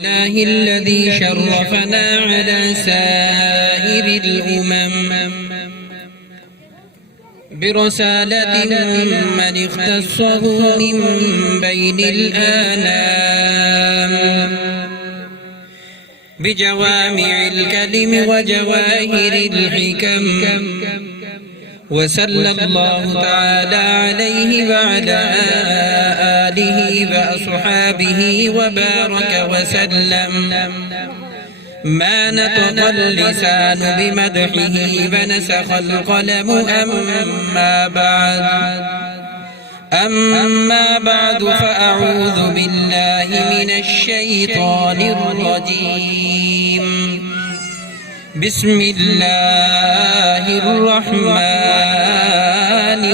الله الذي شرفنا على سائر الأمم برسالة من اختصه من بين الآنام بجوامع الكلم وجواهر الحكم وصلى الله تعالى عليه وعلى آله وأصحابه وبارك وسلم ما نطق اللسان بمدحه ونسخ القلم أما بعد فأعوذ بالله من الشيطان الرجيم بسم الله الرحمن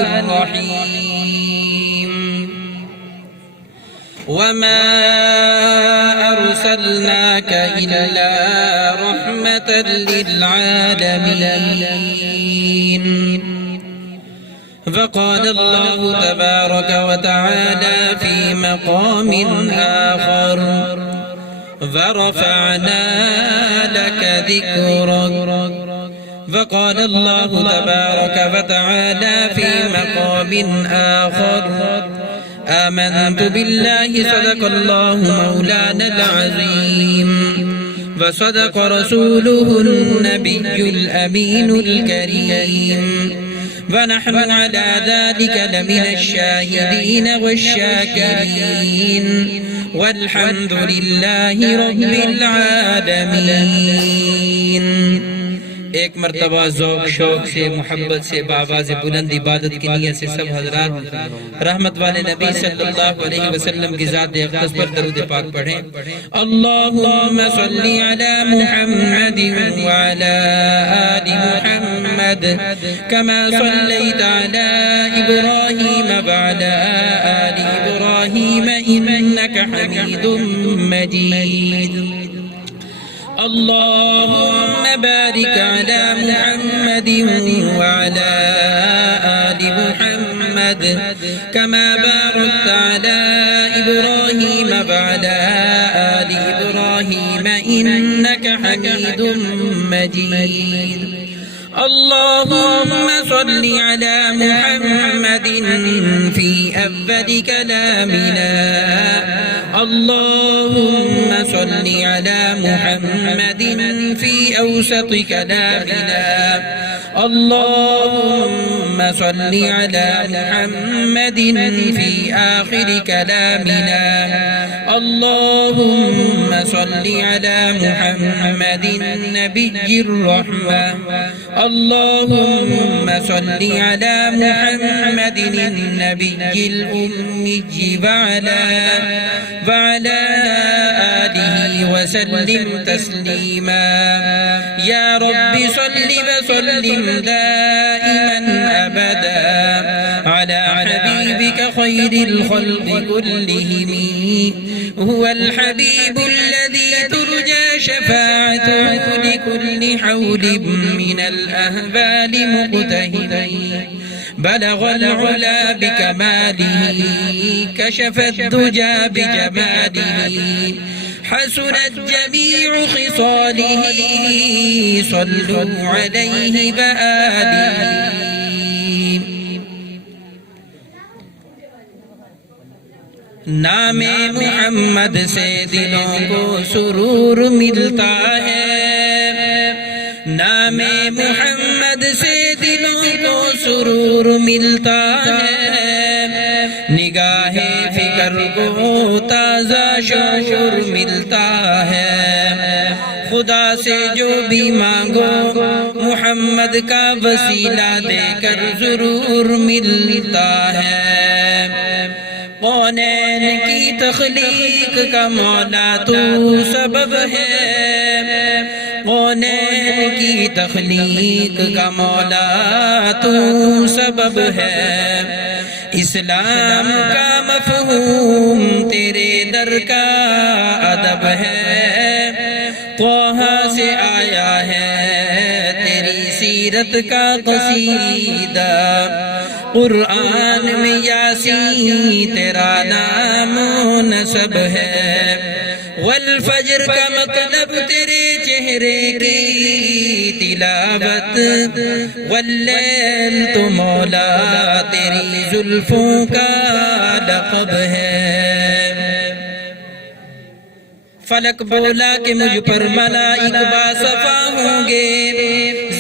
الرحيم وما أرسلناك إلا رحمة للعالمين فقال الله تبارك وتعالى في مقام آخر ورفعنا لك ذكرك فقال الله تبارك وتعالى في مقام آخر آمنت بالله صدق الله مولانا العظيم وصدق رسوله النبي الأمين الكريم ونحن على ذلك لمن الشاهدين والشاكرين والحمد لله رب العالمين. ایک مرتبہ ذوق شوق سے محبت سے بآواز بلند عبادت کی نیت سے سب حضرات رحمت والے نبی صلی اللہ علیہ وسلم کی ذات اقدس پر درود پاک پڑھیں. اللہم صلی علی محمد وعلی آل محمد کما صلیت علی ابراہیم وعلی آل ابراہیم انک حمید مجید. اللهم بارك على محمد وعلى آل محمد كما باركت على إبراهيم وعلى آل إبراهيم إنك حميد مجيد. اللهم صل على محمد في أول كلامنا اللهم صل على محمد في أوسط كلامنا اللهم صل على محمد في آخر كلامنا اللهم صل على محمد نبي الرحمة اللهم صل على محمد النبي الأمي وعلى آله وسلم تسليما. يا رب صل وسلم دائما أبدا على حبيبك خير الخلق كلهم هو الحبيب الذي ترجى شفاعته لكل حول من الأهوال مقتهد بلغ العلا بكماله كشف الدجى بجماله حسنت جميع خصاله صلوا عليه وآله. نام محمد سے دلوں کو سرور ملتا ہے نام محمد سے دلوں کو سرور ملتا ہے نگاہ فکر کو تازہ شعور ملتا ہے خدا سے جو بھی مانگو محمد کا وسیلہ دے کر ضرور ملتا ہے. کونین کی تخلیق کا مولا تو سبب ہے کونین کی تخلیق کا مولا تو سبب ہے اسلام کا مفہوم تیرے در کا ادب ہے طہ سے آیا ہے تیری سیرت کا قصیدہ قرآن میں یاسین تیرا نام و نسب ہے والفجر کا مطلب تیرے چہرے کی تلاوت، واللیل تو مولا تیری زلفوں کا لقب ہے۔ فلک بولا کہ مجھ پر ملائک باصفا ہوں گے،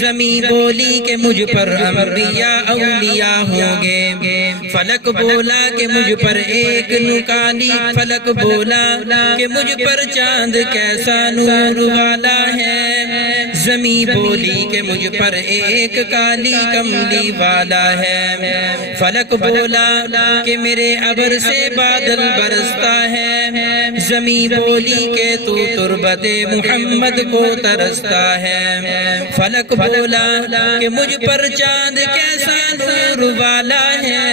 زمین بولی کہ مجھ پر انبیاء اولیاء ہوں گے۔ فلک بولا کہ مجھ پر ایک نکالی، فلک بولا کہ مجھ پر چاند کیسا نور والا ہے، زمین بولی کہ مجھ پر ایک کالی کملی والا ہے۔ فلک بولا کہ میرے ابر سے بادل برستا ہے، زمین بولی کہ تو تربت محمد کو ترستا ہے۔ فلک بولا کہ مجھ پر چاند کیسا نور والا ہے،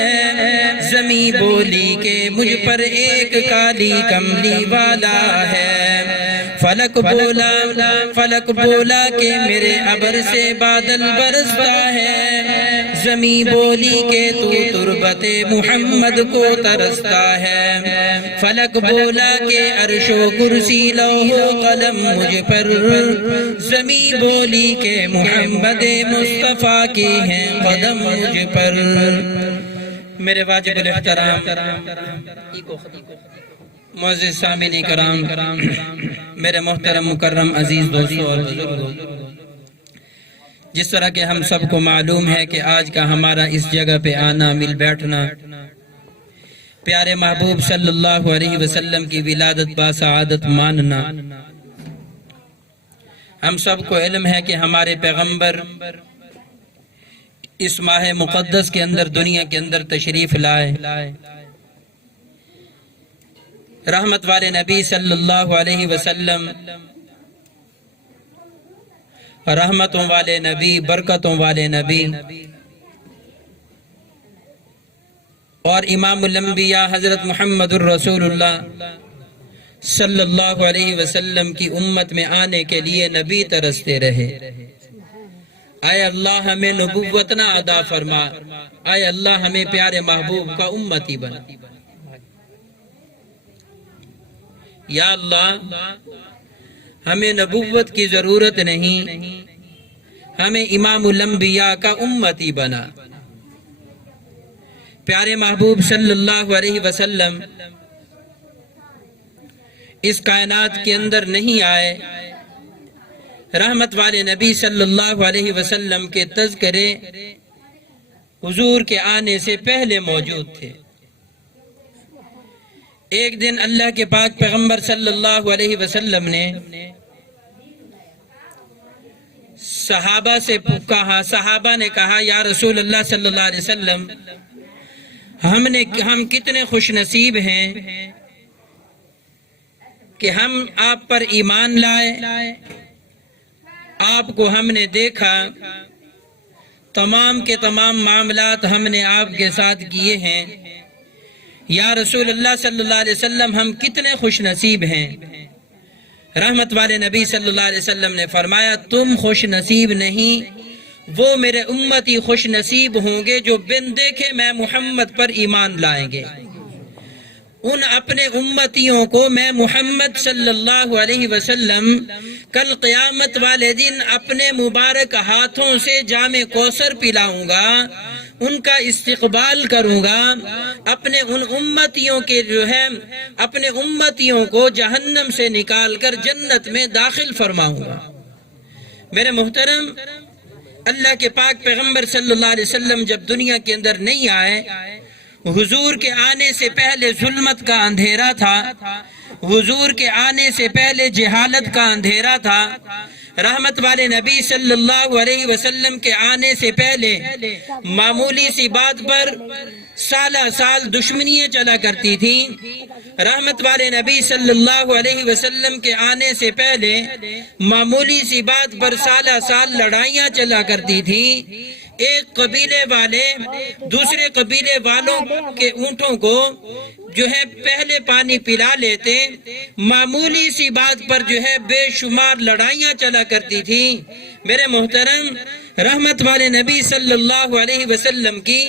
زمین بولی کہ مجھ پر ایک کالی کملی والا ہے۔ فلک بولا کہ میرے ابر سے بادل برستا ہے، زمین بولی کہ تو تربت محمد کو ترستا ہے۔ فلک بولا کہ عرش و کرسی لوح و قلم مجھ پر، زمین بولی کہ محمد مصطفیٰ کی ہیں قدم مجھ پر۔ میرے واجب الاحترام معزز سامعین کرام، میرے محترم مکرم عزیز دوستوں اور بزرگوں، جس طرح کہ ہم سب کو معلوم ہے کہ آج کا ہمارا اس جگہ پہ آنا، مل بیٹھنا، پیارے محبوب صلی اللہ علیہ وسلم کی ولادت باسعادت ماننا، ہم سب کو علم ہے کہ ہمارے پیغمبر اس ماہ مقدس کے اندر دنیا کے اندر تشریف لائے، رحمت والے نبی صلی اللہ علیہ وسلم، رحمتوں والے نبی، برکتوں والے نبی، اور امام الانبیاء حضرت محمد الرسول اللہ صلی اللہ علیہ وسلم کی امت میں آنے کے لیے نبی ترستے رہے۔ اے اللہ ہمیں نبوت نہ عطا فرما، اے اللہ ہمیں پیارے محبوب کا امتی بنا۔ یا اللہ ہمیں نبوت کی ضرورت نہیں، ہمیں امام الانبیاء کا امتی بنا۔ پیارے محبوب صلی اللہ علیہ وسلم اس کائنات کے اندر نہیں آئے، رحمت والے نبی صلی اللہ علیہ وسلم کے تذکرے حضور کے آنے سے پہلے موجود تھے۔ ایک دن اللہ کے پاک پیغمبر صلی اللہ علیہ وسلم نے صحابہ نے کہا یا رسول اللہ صلی اللہ علیہ وسلم، ہم کتنے خوش نصیب ہیں کہ ہم آپ پر ایمان لائے، آپ کو ہم نے دیکھا، تمام کے تمام معاملات ہم نے آپ کے ساتھ کیے ہیں، یا رسول اللہ صلی اللہ علیہ وسلم ہم کتنے خوش نصیب ہیں۔ رحمت والے نبی صلی اللہ علیہ وسلم نے فرمایا تم خوش نصیب نہیں، وہ میرے امتی خوش نصیب ہوں گے جو بن دیکھے میں محمد پر ایمان لائیں گے۔ ان اپنے امتیوں کو میں محمد صلی اللہ علیہ وسلم کل قیامت والے دن اپنے مبارک ہاتھوں سے جام کوثر پلاؤں گا، ان کا استقبال کروں گا، اپنے ان امتیوں کے اپنے امتیوں کو جہنم سے نکال کر جنت میں داخل فرماؤں گا۔ میرے محترم، اللہ کے پاک پیغمبر صلی اللہ علیہ وسلم جب دنیا کے اندر نہیں آئے، حضور کے آنے سے پہلے ظلمت کا اندھیرا تھا، حضور کے آنے سے پہلے جہالت کا اندھیرا تھا، رحمت والے نبی صلی اللہ علیہ وسلم کے آنے سے پہلے معمولی سی بات پر سالہ سال دشمنیاں چلا کرتی تھیں، رحمت والے نبی صلی اللہ علیہ وسلم کے آنے سے پہلے معمولی سی بات پر سالہ سال لڑائیاں چلا کرتی تھیں۔ ایک قبیلے والے دوسرے قبیلے والوں کے اونٹوں کو پہلے پانی پلا لیتے، معمولی سی بات پر بے شمار لڑائیاں چلا کرتی تھیں۔ میرے محترم، رحمت والے نبی صلی اللہ علیہ وسلم کی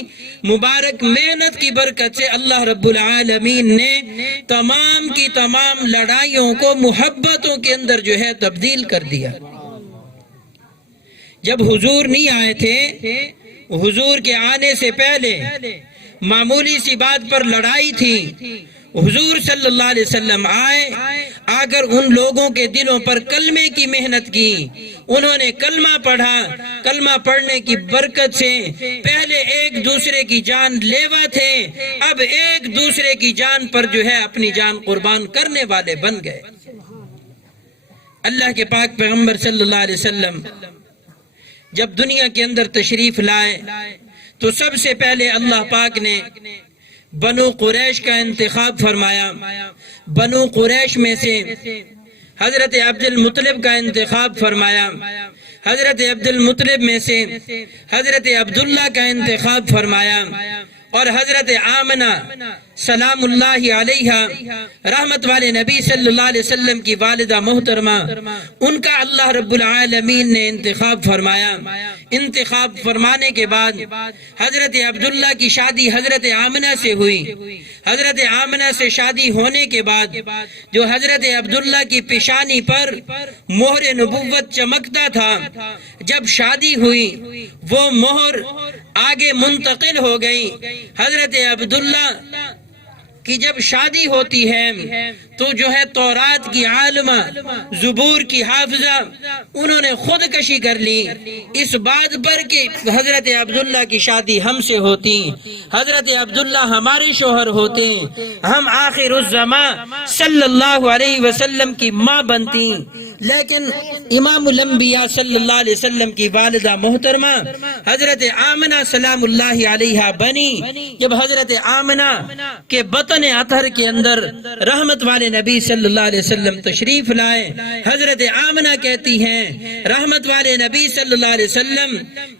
مبارک محنت کی برکت سے اللہ رب العالمین نے تمام کی تمام لڑائیوں کو محبتوں کے اندر جو ہے تبدیل کر دیا۔ جب حضور نہیں آئے تھے، حضور کے آنے سے پہلے معمولی سی بات پر لڑائی تھی، حضور صلی اللہ علیہ وسلم آئے، اگر ان لوگوں کے دلوں پر کلمے کی محنت کی، انہوں نے کلمہ پڑھا، کلمہ پڑھنے کی برکت سے پہلے ایک دوسرے کی جان لیوا تھے، اب ایک دوسرے کی جان پر جو ہے اپنی جان قربان کرنے والے بن گئے۔ اللہ کے پاک پیغمبر صلی اللہ علیہ وسلم جب دنیا کے اندر تشریف لائے تو سب سے پہلے اللہ پاک نے بنو قریش کا انتخاب فرمایا۔ بنو قریش میں سے حضرت عبد المطلب کا انتخاب فرمایا، حضرت عبد المطلب میں سے حضرت عبداللہ کا انتخاب فرمایا، اور حضرت آمنہ سلام اللہ علیہ رحمت والے نبی صلی اللہ علیہ وسلم کی والدہ محترمہ، ان کا اللہ رب العالمین نے انتخاب فرمایا۔ انتخاب فرمانے کے بعد حضرت عبداللہ کی شادی حضرت آمنہ سے ہوئی۔ حضرت آمنہ سے شادی ہونے کے بعد جو حضرت عبداللہ کی پیشانی پر مہر نبوت چمکتا تھا، جب شادی ہوئی وہ مہر آگے منتقل ہو گئی۔ حضرت عبداللہ کی جب شادی ہوتی ہے تو جو ہے تورات کی عالمہ، زبور کی حافظہ، انہوں نے خودکشی کر لی اس بات پر کہ حضرت عبداللہ کی شادی ہم سے ہوتی، حضرت عبداللہ ہمارے شوہر ہوتے، ہم آخر الزمان صلی اللہ علیہ وسلم کی ماں بنتی۔ لیکن امام الانبیاء صلی اللہ علیہ وسلم کی والدہ محترمہ حضرت آمنہ سلام اللہ علیہ بنی۔ جب حضرت آمنہ کے بطن اطہر کے اندر رحمت والے نبی صلی اللہ علیہ وسلم تشریف لائے، حضرت آمنہ کہتی ہیں رحمت والے نبی صلی اللہ علیہ وسلم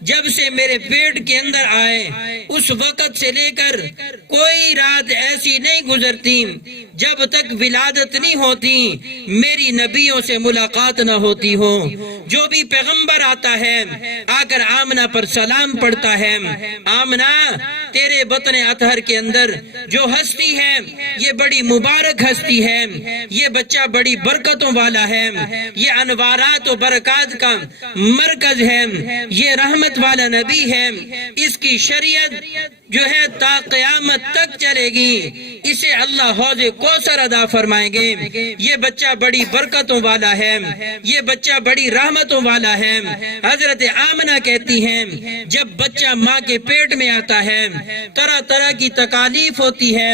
جب سے میرے پیٹ کے اندر آئے اس وقت سے لے کر کوئی رات ایسی نہیں گزرتی جب تک ولادت نہیں ہوتی میری نبیوں سے ملاقات نہ ہوتی ہو۔ جو بھی پیغمبر آتا ہے آ کر آمنہ پر سلام پڑھتا ہے، آمنہ تیرے بطن اطہر کے اندر جو ہستی ہے یہ بڑی مبارک ہستی ہے، یہ بچہ بڑی برکتوں والا ہے، یہ انوارات و برکات کا مرکز ہے، یہ رحمت والا نبی ہے، اس کی شریعت جو ہے تا قیامت تک چلے گی، اسے اللہ حوض کوثر عطا فرمائیں گے۔ یہ بچہ بڑی برکتوں والا ہے، یہ بچہ بڑی رحمتوں والا ہے۔ حضرت آمنہ کہتی ہیں جب بچہ ماں کے پیٹ میں آتا ہے طرح طرح کی تکالیف ہوتی ہے،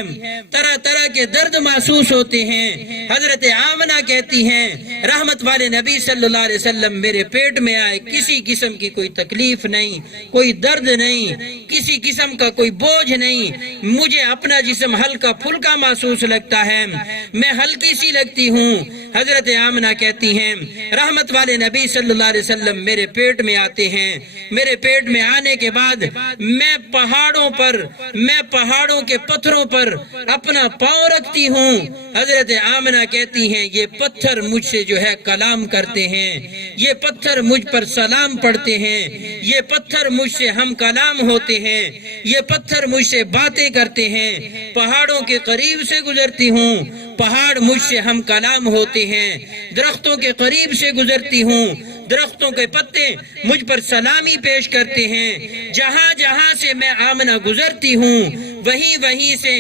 طرح طرح کے درد محسوس ہوتے ہیں۔ حضرت آمنہ کہتی ہیں رحمت والے نبی صلی اللہ علیہ وسلم میرے پیٹ میں آئے، کسی قسم کی کوئی تکلیف نہیں، کوئی درد نہیں، کسی قسم کا کوئی بوجھ نہیں، مجھے اپنا جسم ہلکا پھلکا محسوس لگتا ہے، میں ہلکی سی لگتی ہوں۔ حضرت آمنہ کہتی ہیں رحمت والے نبی صلی اللہ علیہ وسلم میرے پیٹ میں آتے ہیں، میرے پیٹ میں آنے کے بعد میں پہاڑوں کے پتھروں پر اپنا پاؤں رکھتی ہوں۔ حضرت آمنہ کہتی ہیں یہ پتھر مجھ سے جو ہے کلام کرتے ہیں، یہ پتھر مجھ پر سلام پڑھتے ہیں، یہ پتھر مجھ سے ہم کلام ہوتے ہیں، یہ پتھر مجھ سے باتیں کرتے ہیں۔ پہاڑوں کے قریب سے گزرتی ہوں، پہاڑ مجھ سے ہم کلام ہوتے ہیں، درختوں کے قریب سے گزرتی ہوں، درختوں کے پتے مجھ پر سلامی پیش کرتے ہیں۔ جہاں جہاں سے میں آمنہ گزرتی ہوں وہیں سے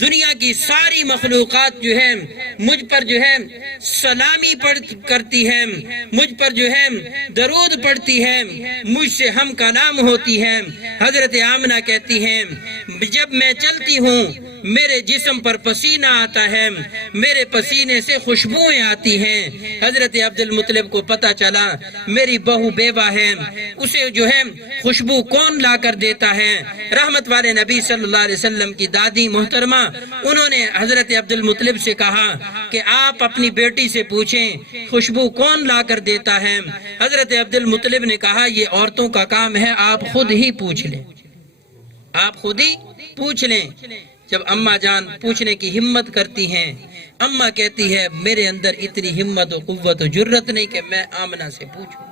دنیا کی ساری مخلوقات جو ہے مجھ پر جو ہے سلامی کرتی ہے، مجھ پر جو ہے درود پڑھتی ہے، مجھ سے ہم کلام ہوتی ہے۔ حضرت آمنہ کہتی ہیں جب میں چلتی ہوں میرے جسم پر پسینہ آتا ہے، میرے پسینے سے خوشبوئیں آتی ہیں۔ حضرت عبد المطلب کو پتا چلا میری بہو بیوہ ہے، اسے جو ہے خوشبو کون لا کر دیتا ہے؟ رحمت والے نبی صلی اللہ علیہ وسلم کی دادی محترمہ انہوں نے حضرت عبد المطلب سے کہا کہ آپ اپنی بیٹی سے پوچھیں خوشبو کون لا کر دیتا ہے۔ حضرت عبد المطلب نے کہا یہ عورتوں کا کام ہے، آپ خود ہی پوچھ لیں، آپ خود ہی پوچھ لیں۔ جب اماں جان پوچھنے کی ہمت کرتی ہیں، اماں کہتی ہے میرے اندر اتنی ہمت و قوت و جرت نہیں کہ میں آمنہ سے پوچھوں۔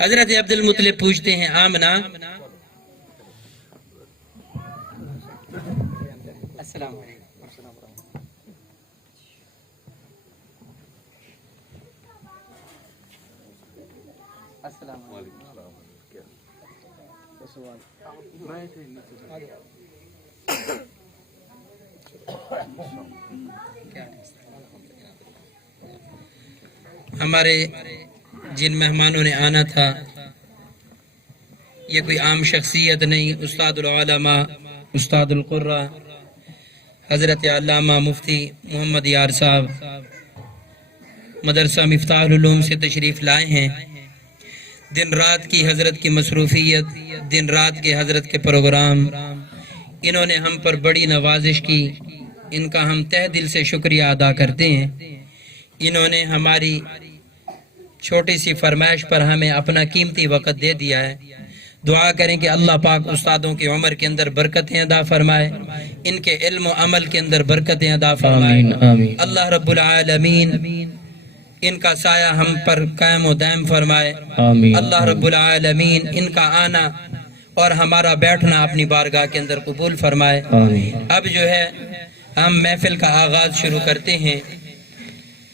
حضرت عبد المطلب پوچھتے ہیں آمنہ السلام علیکم ہمارے جن مہمانوں نے آنا تھا یہ کوئی عام شخصیت نہیں، استاد العلماء استاد القرہ حضرت علامہ مفتی محمد یار صاحب مدرسہ مفتاح العلوم سے تشریف لائے ہیں۔ دن رات کی حضرت کی مصروفیت، دن رات کے حضرت کے پروگرام، انہوں نے ہم پر بڑی نوازش کی، ان کا ہم تہ دل سے شکریہ ادا کرتے ہیں۔ انہوں نے ہماری چھوٹی سی فرمائش پر ہمیں اپنا قیمتی وقت دے دیا ہے۔ دعا کریں کہ اللہ پاک استادوں کی عمر کے اندر برکتیں عطا فرمائے، ان کے علم و عمل کے اندر برکتیں عطا فرمائے۔ اللہ رب العالمین ان کا سایہ ہم پر قائم و دائم فرمائے۔ اللہ رب العالمین ان کا آنا اور ہمارا بیٹھنا اپنی بارگاہ کے اندر قبول فرمائے۔ اب جو ہے ہم محفل کا آغاز شروع کرتے ہیں۔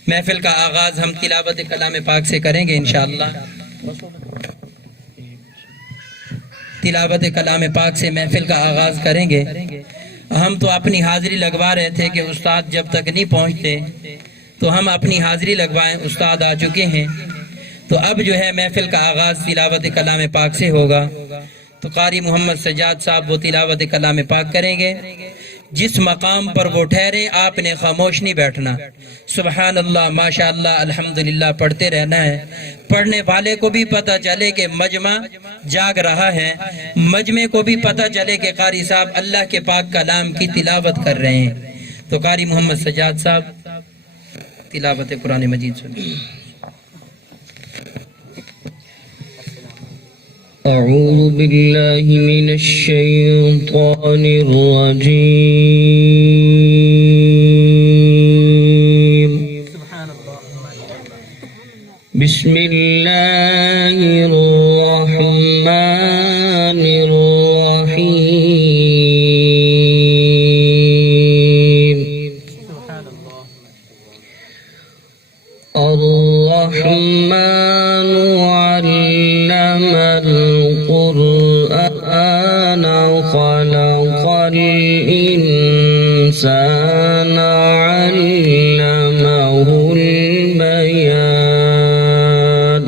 محفل کا آغاز ہم تلاوت کلام پاک سے کریں گے انشاءاللہ۔ تلاوت کلام پاک سے محفل کا آغاز کریں گے۔ ہم تو اپنی حاضری لگوا رہے تھے کہ استاد جب تک نہیں پہنچتے تو ہم اپنی حاضری لگوائیں، استاد آ چکے ہیں۔ تو اب جو ہے محفل کا آغاز تلاوت کلام پاک سے ہوگا۔ تو قاری محمد سجاد صاحب وہ تلاوت کلام پاک کریں گے۔ جس مقام پر وہ ٹھہرے آپ نے خاموش نہیں بیٹھنا، سبحان اللہ ماشاءاللہ الحمدللہ پڑھتے رہنا ہے۔ پڑھنے والے کو بھی پتہ چلے کہ مجمع جاگ رہا ہے، مجمع کو بھی پتہ چلے کہ قاری صاحب اللہ کے پاک کلام کی تلاوت کر رہے ہیں۔ تو قاری محمد سجاد صاحب تلاوت قرآن مجید سنیں۔ أعوذ بالله من الشيطان الرجيم بسم الله الرحمن الرحيم الرحمن علم القرآن خلق الإنسان علمه البيان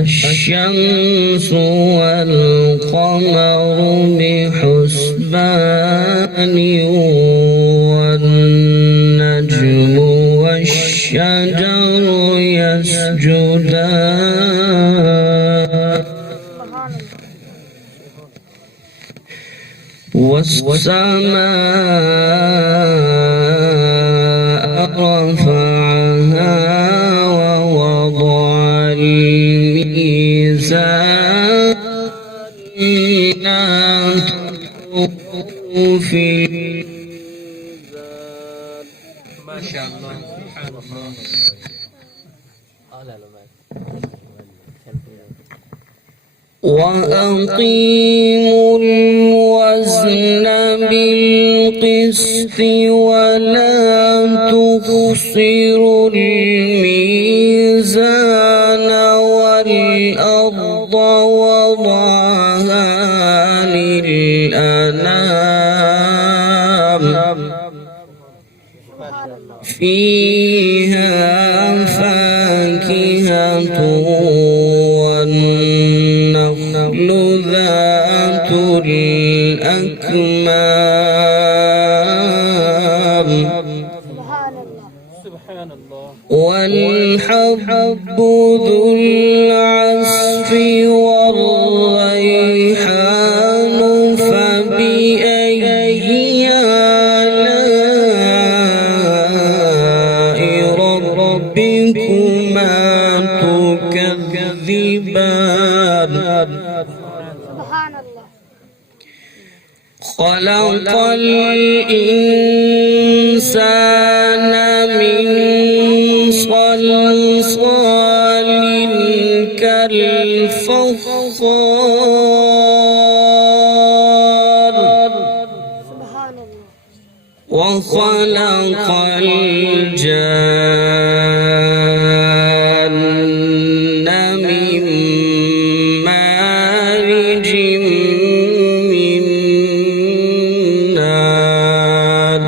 الشمس والقمر بحسبان والنجم والشجر يسجدان والسماء رفعها ووضع الميزان لا تطغوا في الميزان ما شاء الله سبحان الله وأقيموا الوزن بالقسط ولا تخسروا الميزان والأرض وضعها للأنام فيها فاكهة والنخل ذات الأكمام والحب ذو العصف والريحان فبأي آلاء ربكما تكذبان خلق الإنسان من صلصال الفخار وخلق الجان من مارج من نار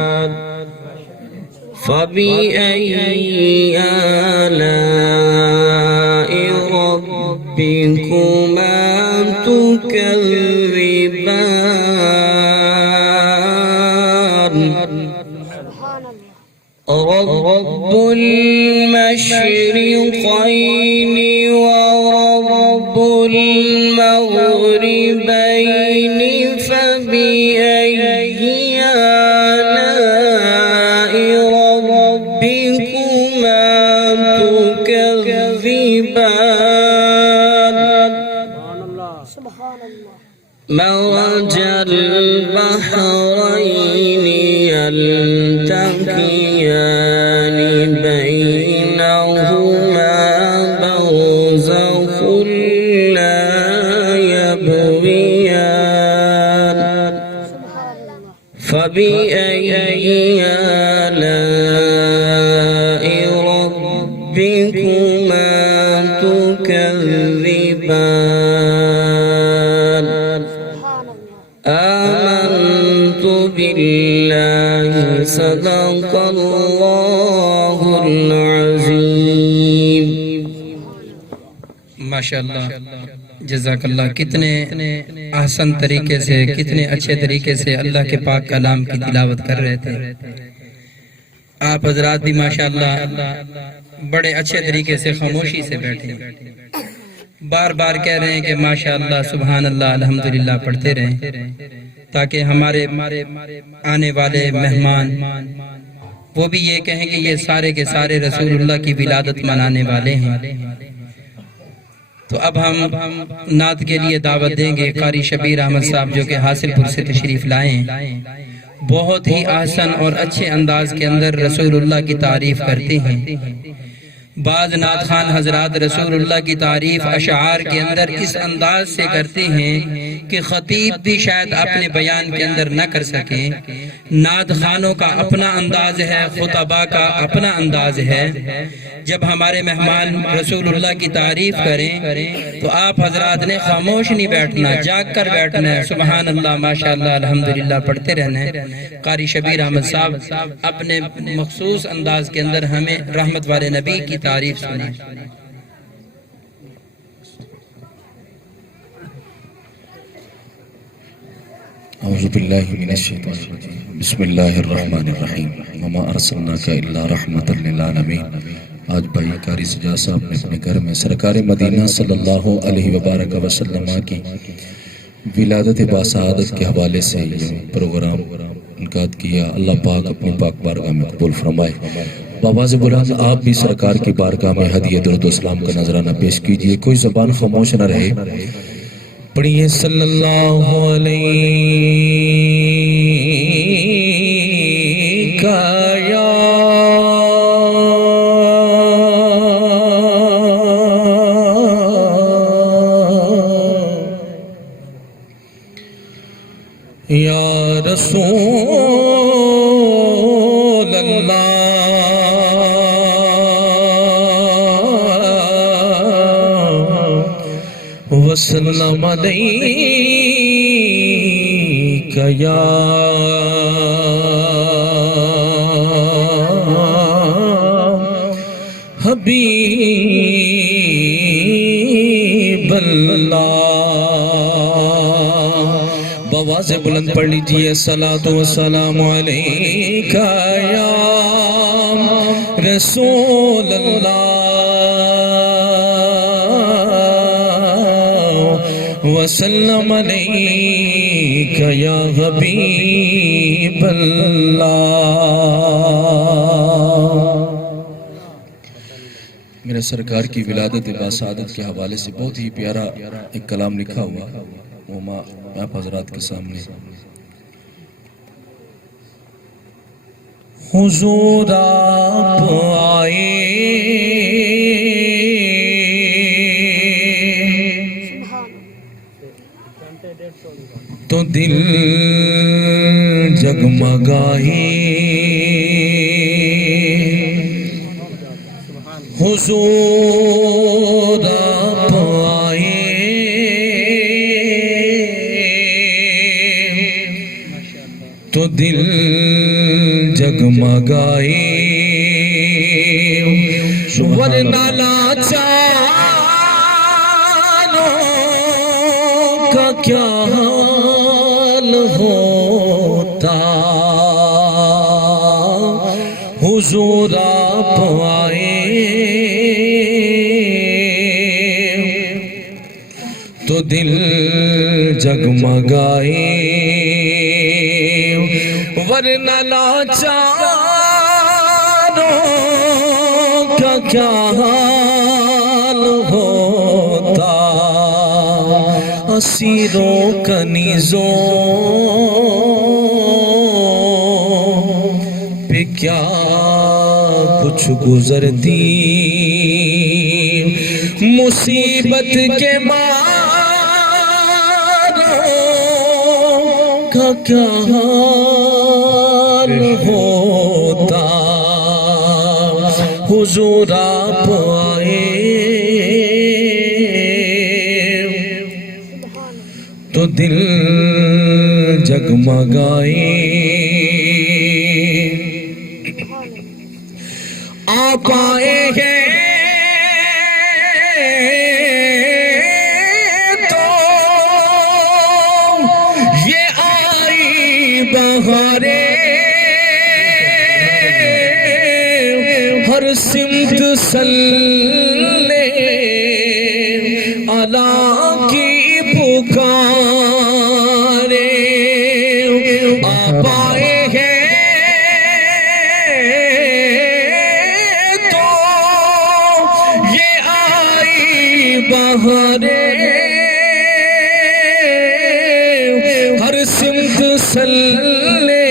فبأي آلاء ربكما تكذبان رب المشرقين ورب المغربين فبأي آلاء ربكما تكذبان مرج البحرين يلتقيان بينهما برزخ لا يبغيان فبأي آلاء ربكما تكذبان آمنت بالله صدق الله العظيم ماشاءاللہ جزاک اللہ. کتنے احسن طریقے سے، کتنے اچھے طریقے سے اللہ کے پاک کلام کی تلاوت کر رہے تھے. آپ حضرات بھی ماشاءاللہ بڑے اچھے طریقے سے خاموشی سے بیٹھے، بار بار کہہ رہے ہیں کہ ماشاءاللہ سبحان اللہ الحمدللہ پڑھتے رہیں، تاکہ ہمارے آنے والے مہمان وہ بھی یہ کہیں کہ یہ سارے کے سارے رسول اللہ کی ولادت منانے والے ہیں. تو اب ہم نعت کے لیے دعوت دیں گے قاری شبیر احمد صاحب، جو کہ حاصل پور سے تشریف لائے ہیں. بہت ہی احسن اور اچھے انداز کے اندر رسول اللہ کی تعریف کرتے ہیں. بعض نعت خان حضرات رسول اللہ کی تعریف اشعار کے اندر اس انداز سے کرتے ہیں کہ خطیب بھی شاید اپنے بیان کے اندر نہ کر سکیں. نعت خانوں کا اپنا انداز ہے، خطبہ کا اپنا انداز ہے. جب ہمارے مہمان رسول اللہ کی تعریف کریں تو آپ حضرات نے خاموش نہیں بیٹھنا، جاگ کر بیٹھنا ہے. سبحان اللہ ماشاءاللہ الحمدللہ پڑھتے رہنا ہے. قاری شبیر احمد صاحب اپنے مخصوص انداز کے اندر ہمیں رحمت والے نبی کی تعریف سنائیں. اعوذ باللہ من الشیطان الرجیم بسم اللہ الرحمن الرحیم وما ارسلناک الا رحمت للعالمین. آج بھائی قاری سجاد صاحب نے اپنے گھر میں سرکار مدینہ صلی اللہ علیہ وبارک وسلم کی ولادت باسعادت کے حوالے سے یہ پروگرام انعقاد کیا. اللہ پاک اپنی پاک بارگاہ میں قبول فرمائے. بآواز بلند آپ بھی سرکار کی بارگاہ میں ہدیہ درود و سلام کا نذرانہ پیش کیجئے. کوئی زبان خاموش نہ رہے. پڑھیے صلی اللہ علیہ یا رسول اللہ وسلم علیک یا حبیب اللہ. بآواز بلند پڑھ لیجئے صلاۃ و سلام علیک یا رسول اللہ وسلم علیک یا حبیب اللہ. میرے سرکار کی ولادت باسعادت کے حوالے سے بہت ہی پیارا ایک کلام لکھا ہوا، وہ آپ حضرات کے سامنے. حضور آپ آئے تو دل جگمگائے حضور آپ آئے تو دل جگمگائے ورنہ لاچاروں کا کیا حال ہوتا حضور آپ آئے تو دل جگمگائے ورنہ لاچاروں کا کیا حال ہوتا اسیروں کنیزوں پہ کیا کچھ گزرتی مصیبت کے ماروں کا کیا حال ہوتا حضور آپ آئے تو دل جگمگائے آپ آئے ہیں تو یہ آئی بہاریں ہر سمت صلی اللہ کی پکارے آپ آئے ہیں تو یہ آئی بہاریں ہر سمت صلی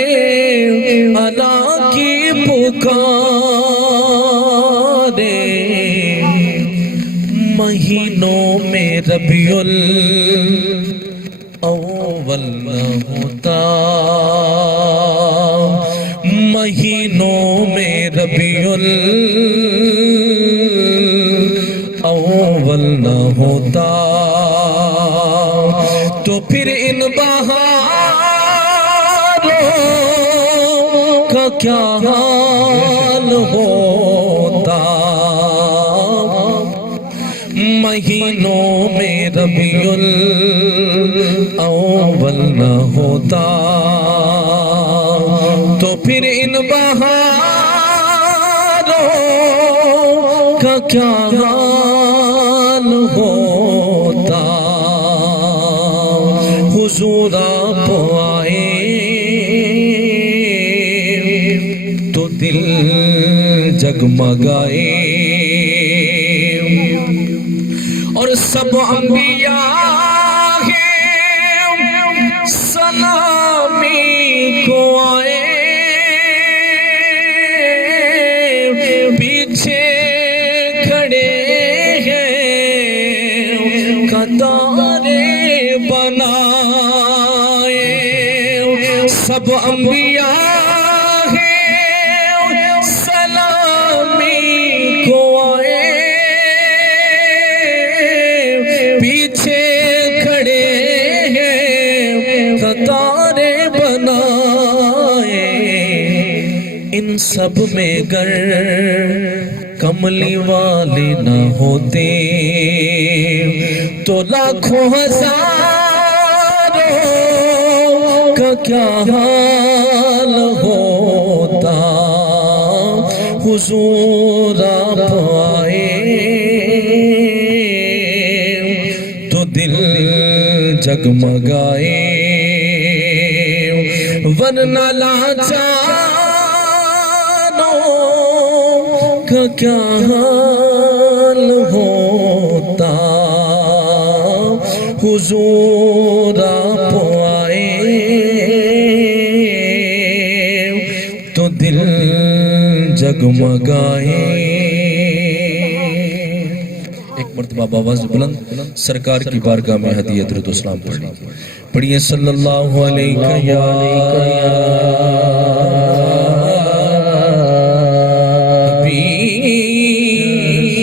اللہ کی پکارے مہینوں میں ربیع الاول نہ ہوتا مہینوں میں ربیع الاول نہ ہوتا تو پھر ان بہاروں کا کیا حال ہوتا مہینوں میں ربیع الاول نہ ہوتا تو پھر ان بہاروں کا کیا حال ہوتا حضور آپ آئے تو دل جگمگائے اور سب انبیاء ہیں سلامی کو آئے پیچھے کھڑے ہیں قطاریں بنائے سب انبیاء ہیں سلامی کو آئے پیچھے کھڑے ہیں قطاریں بنائے ان سب میں گر کملی والے نہ ہوتے تو لاکھوں ہزاروں کا کیا حال ہوتا حضور آپ آئے تو دل جگمگائے ورنہ لاچاروں کا کیا حال ہوتا حضور آپ آئے تو دل جگمگائے ایک مرتبہ آواز بلند سرکار کی بارگاہ میں ہدیہ درود و سلام پڑھیے صلی اللہ علیہ یا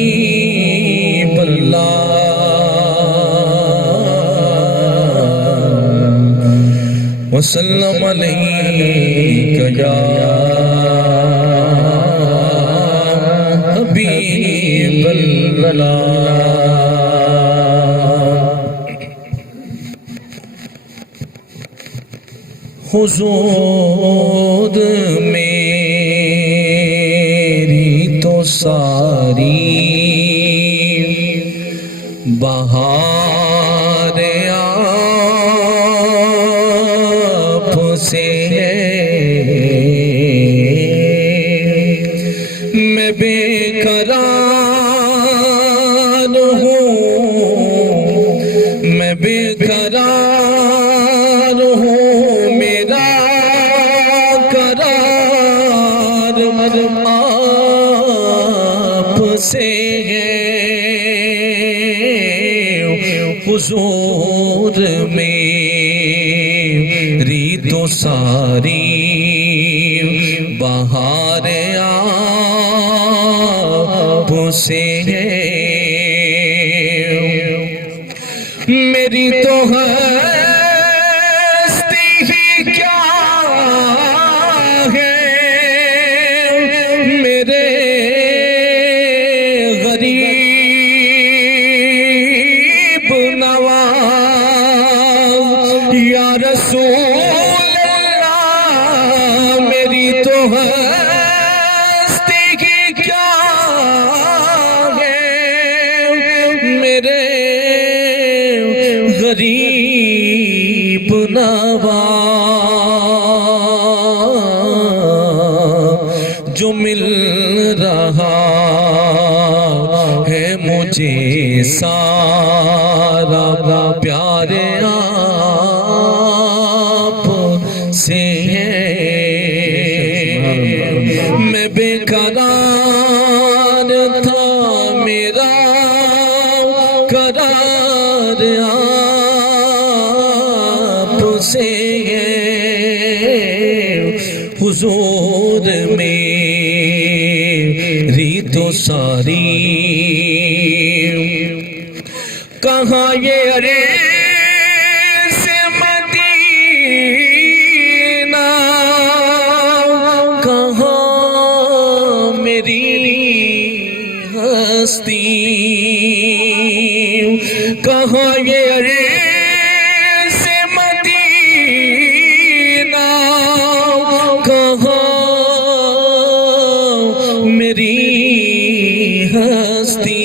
حبیب اللہ وسلم علیہ یا حبیب اللہ حضور میری تو ساری بہار آپ سے ہے میں بے قرار ہوں میں بے قرار ہوں آپ سے ہے حضور میری تو ساری بہار آپ سے ہے میری تو ہستی ہی کیا ہے میرے غریب نواز یا رسول اللہ میری تو ہستی کی کیا ہے میرے غریب نواز جو مل رہا ہے مجھے سارا پیار آپ سے ہے میں بے قرار تھا میرا قرار آپ سے ہے حضور میری تو ساری کہاں یہ عریس مدینہ کہاں میری ہستی کہاں یہ عریس مدینہ کہاں میری ہستی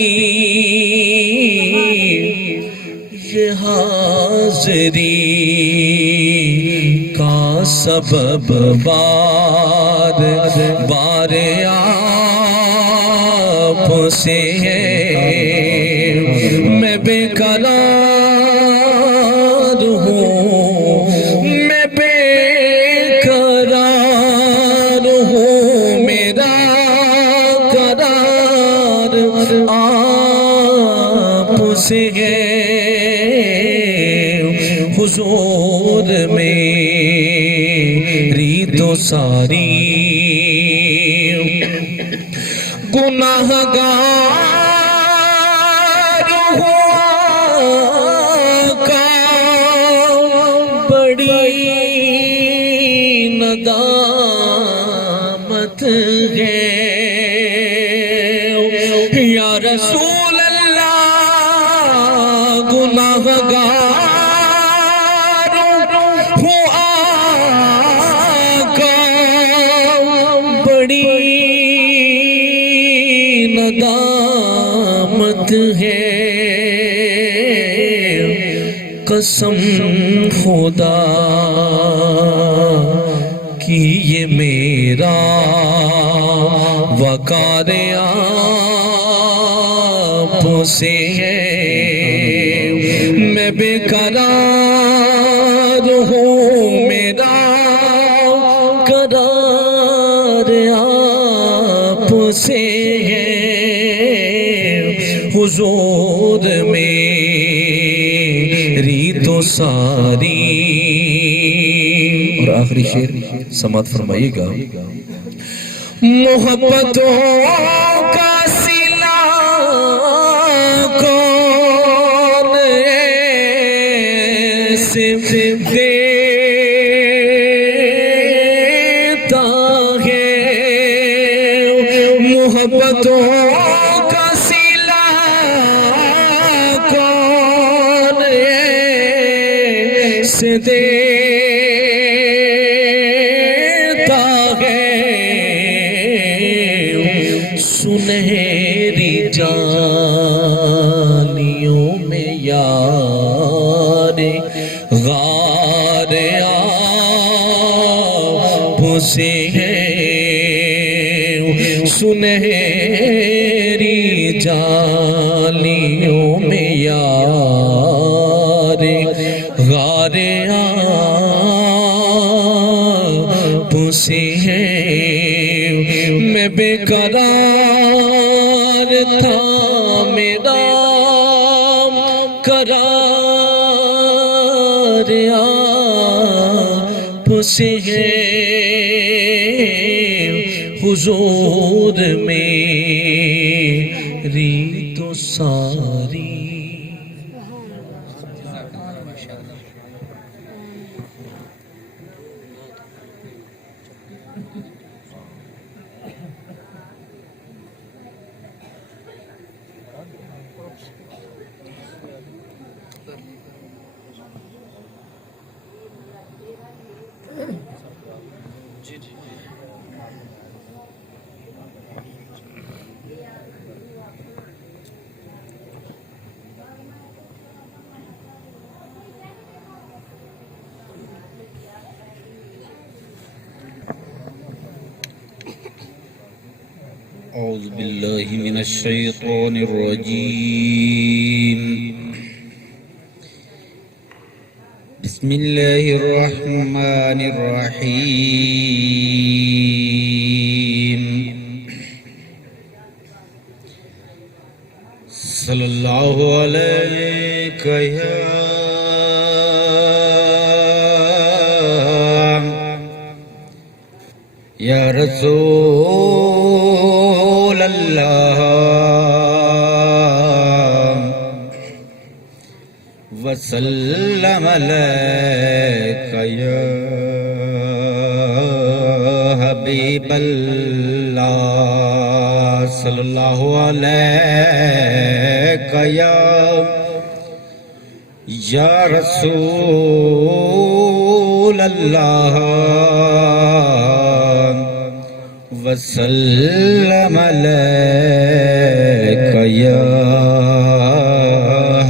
یہ حاضری کا سبب بار بار آپ سے ہے میں بے قرار ہوں میں بے قرار ہوں میرا قرار آپ سے ہے حضور میری تو ساری گناہگار ہوا کا بڑی ندامت ہے یا رسول اللہ گناہگار ہوا کا بڑی ندامت ہے قسم خدا کی یہ میرا وقار آپ سے ہے میں بے قرار ہوں میرا قرار آپ سے ہے حضور میری تو ساری. اور آخری شعر سماعت فرمائیے گا. محبتوں کا سلا کون ایسے دیتا ہے. محبتوں کا سلا کون ایسے دیتا ہے. سنہری جانیوں میں یار غار آپ سے ہے. سنہری جانیوں میں یار غار آپ سے ہے. میں بے قرار تھا میرا قرار آپ سے ہے. حضور میری تو ساری. أعوذ بالله من الشيطان الرجيم. بسم الله الرحمن الرحيم. صلى الله عليك يا رسول اللہ وسلم علیک یا حبیب اللہ. صلی اللہ علیک یا رسول اللہ وسلم علیک یا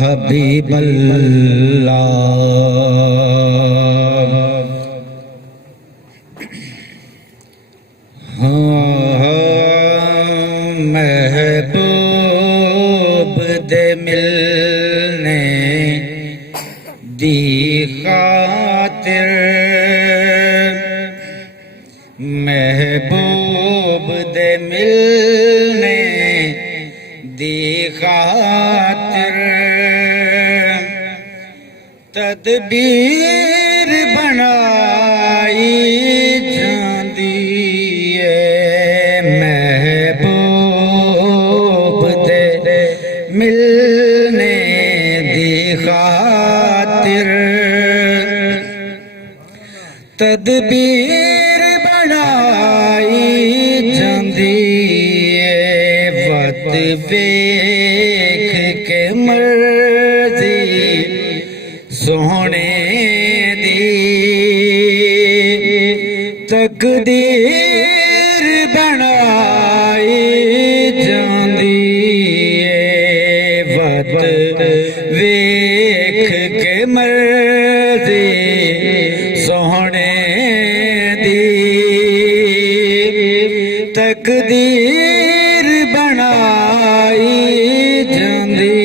حبیب اللہ. محبوب دے ملنے دی خاطر محبوب دے ملنے دی خاطر تدبیر بنائی جاندی ہے. محبوب دے ملنے دی خاطر تدبیر بنائی جاندی ہے. وقت ویکھ کے مرضی سونے دی تقدیر بنائی جاندی ہے. وقت ویکھ کے مرضی سونے دی تقدیر بنائی جاندی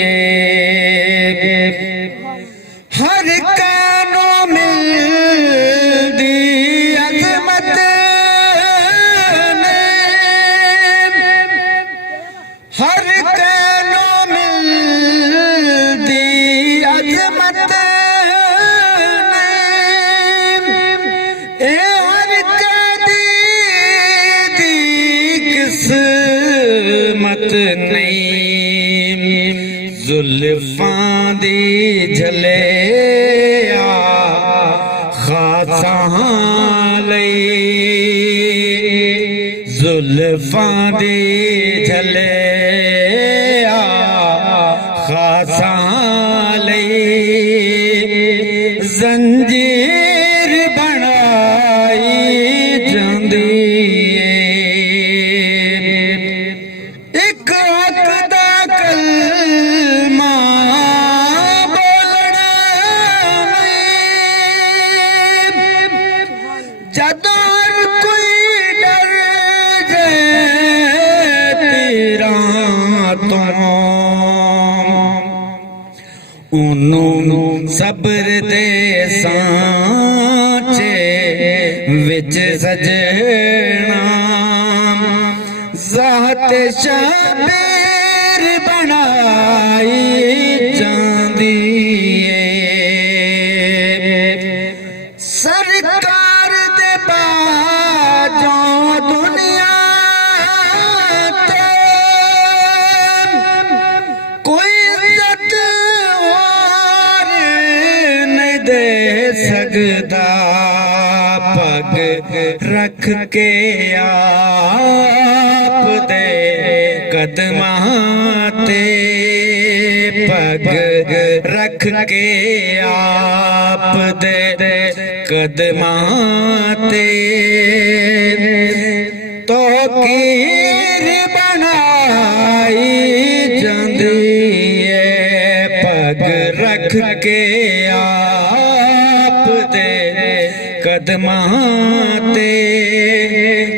ہے. ہر کانوں ملدی عظمت نے ہر کانوں قسمت نہیں زلفاں دی جھلے خاصاں لئی زلفاں دی جھلے خاصاں لئی زنجیر بنائی جاندی ہے ایک حق دا کلمہ بولنا جدوں کوئی ڈر جائے تیرا تو انہوں صبر دے سانچے وچ سجنا ذات شبیر بنائی جاندی ہے سرکار دے باجوں دنیا تے کوئی عزت اور نہیں دے سکتا پگ رکھ کے آپ دے قدماں تے پگ رکھ کے آپ دے قدماں تے توقیر بنائی جاندی ہے پگ رکھ کے آپ دے قدماں تے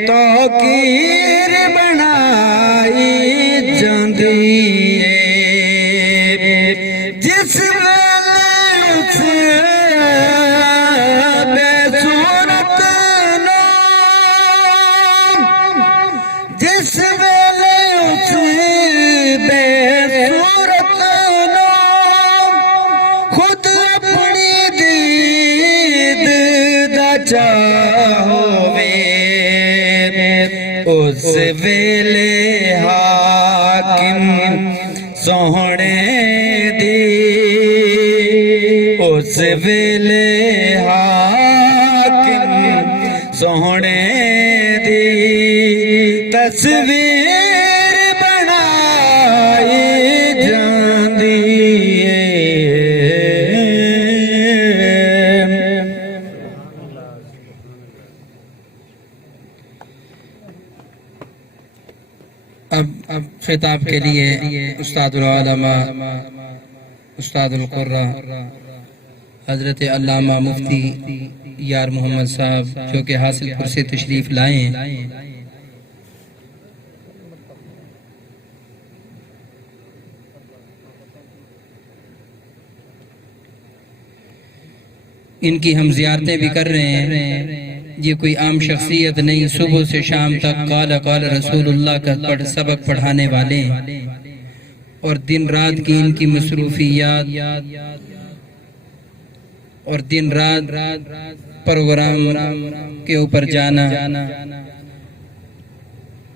توقیر بنائی جاندی ہے جس ویلے اس بے صورت نام جس ویلے اس بے صورت نام خود اپنی دید دا چاہوے اس ویلے حاکم سوہنے دی اس ویلے حاکم سوہنے دی تصویر بنائی جاندی ہے اب خطاب کے لیے استاد العلماء استاد القرہ حضرت علامہ مفتی یار محمد صاحب جو کہ حاصل پور سے تشریف لائے ہیں ان کی ہم زیارتیں بھی کر رہے ہیں یہ کوئی عام شخصیت نہیں صبح سے شام تک قال قال رسول اللہ کا سبق پڑھانے والے ہیں اور دن رات کی ان کی مصروفیات اور دن رات پروگرام کے اوپر جانا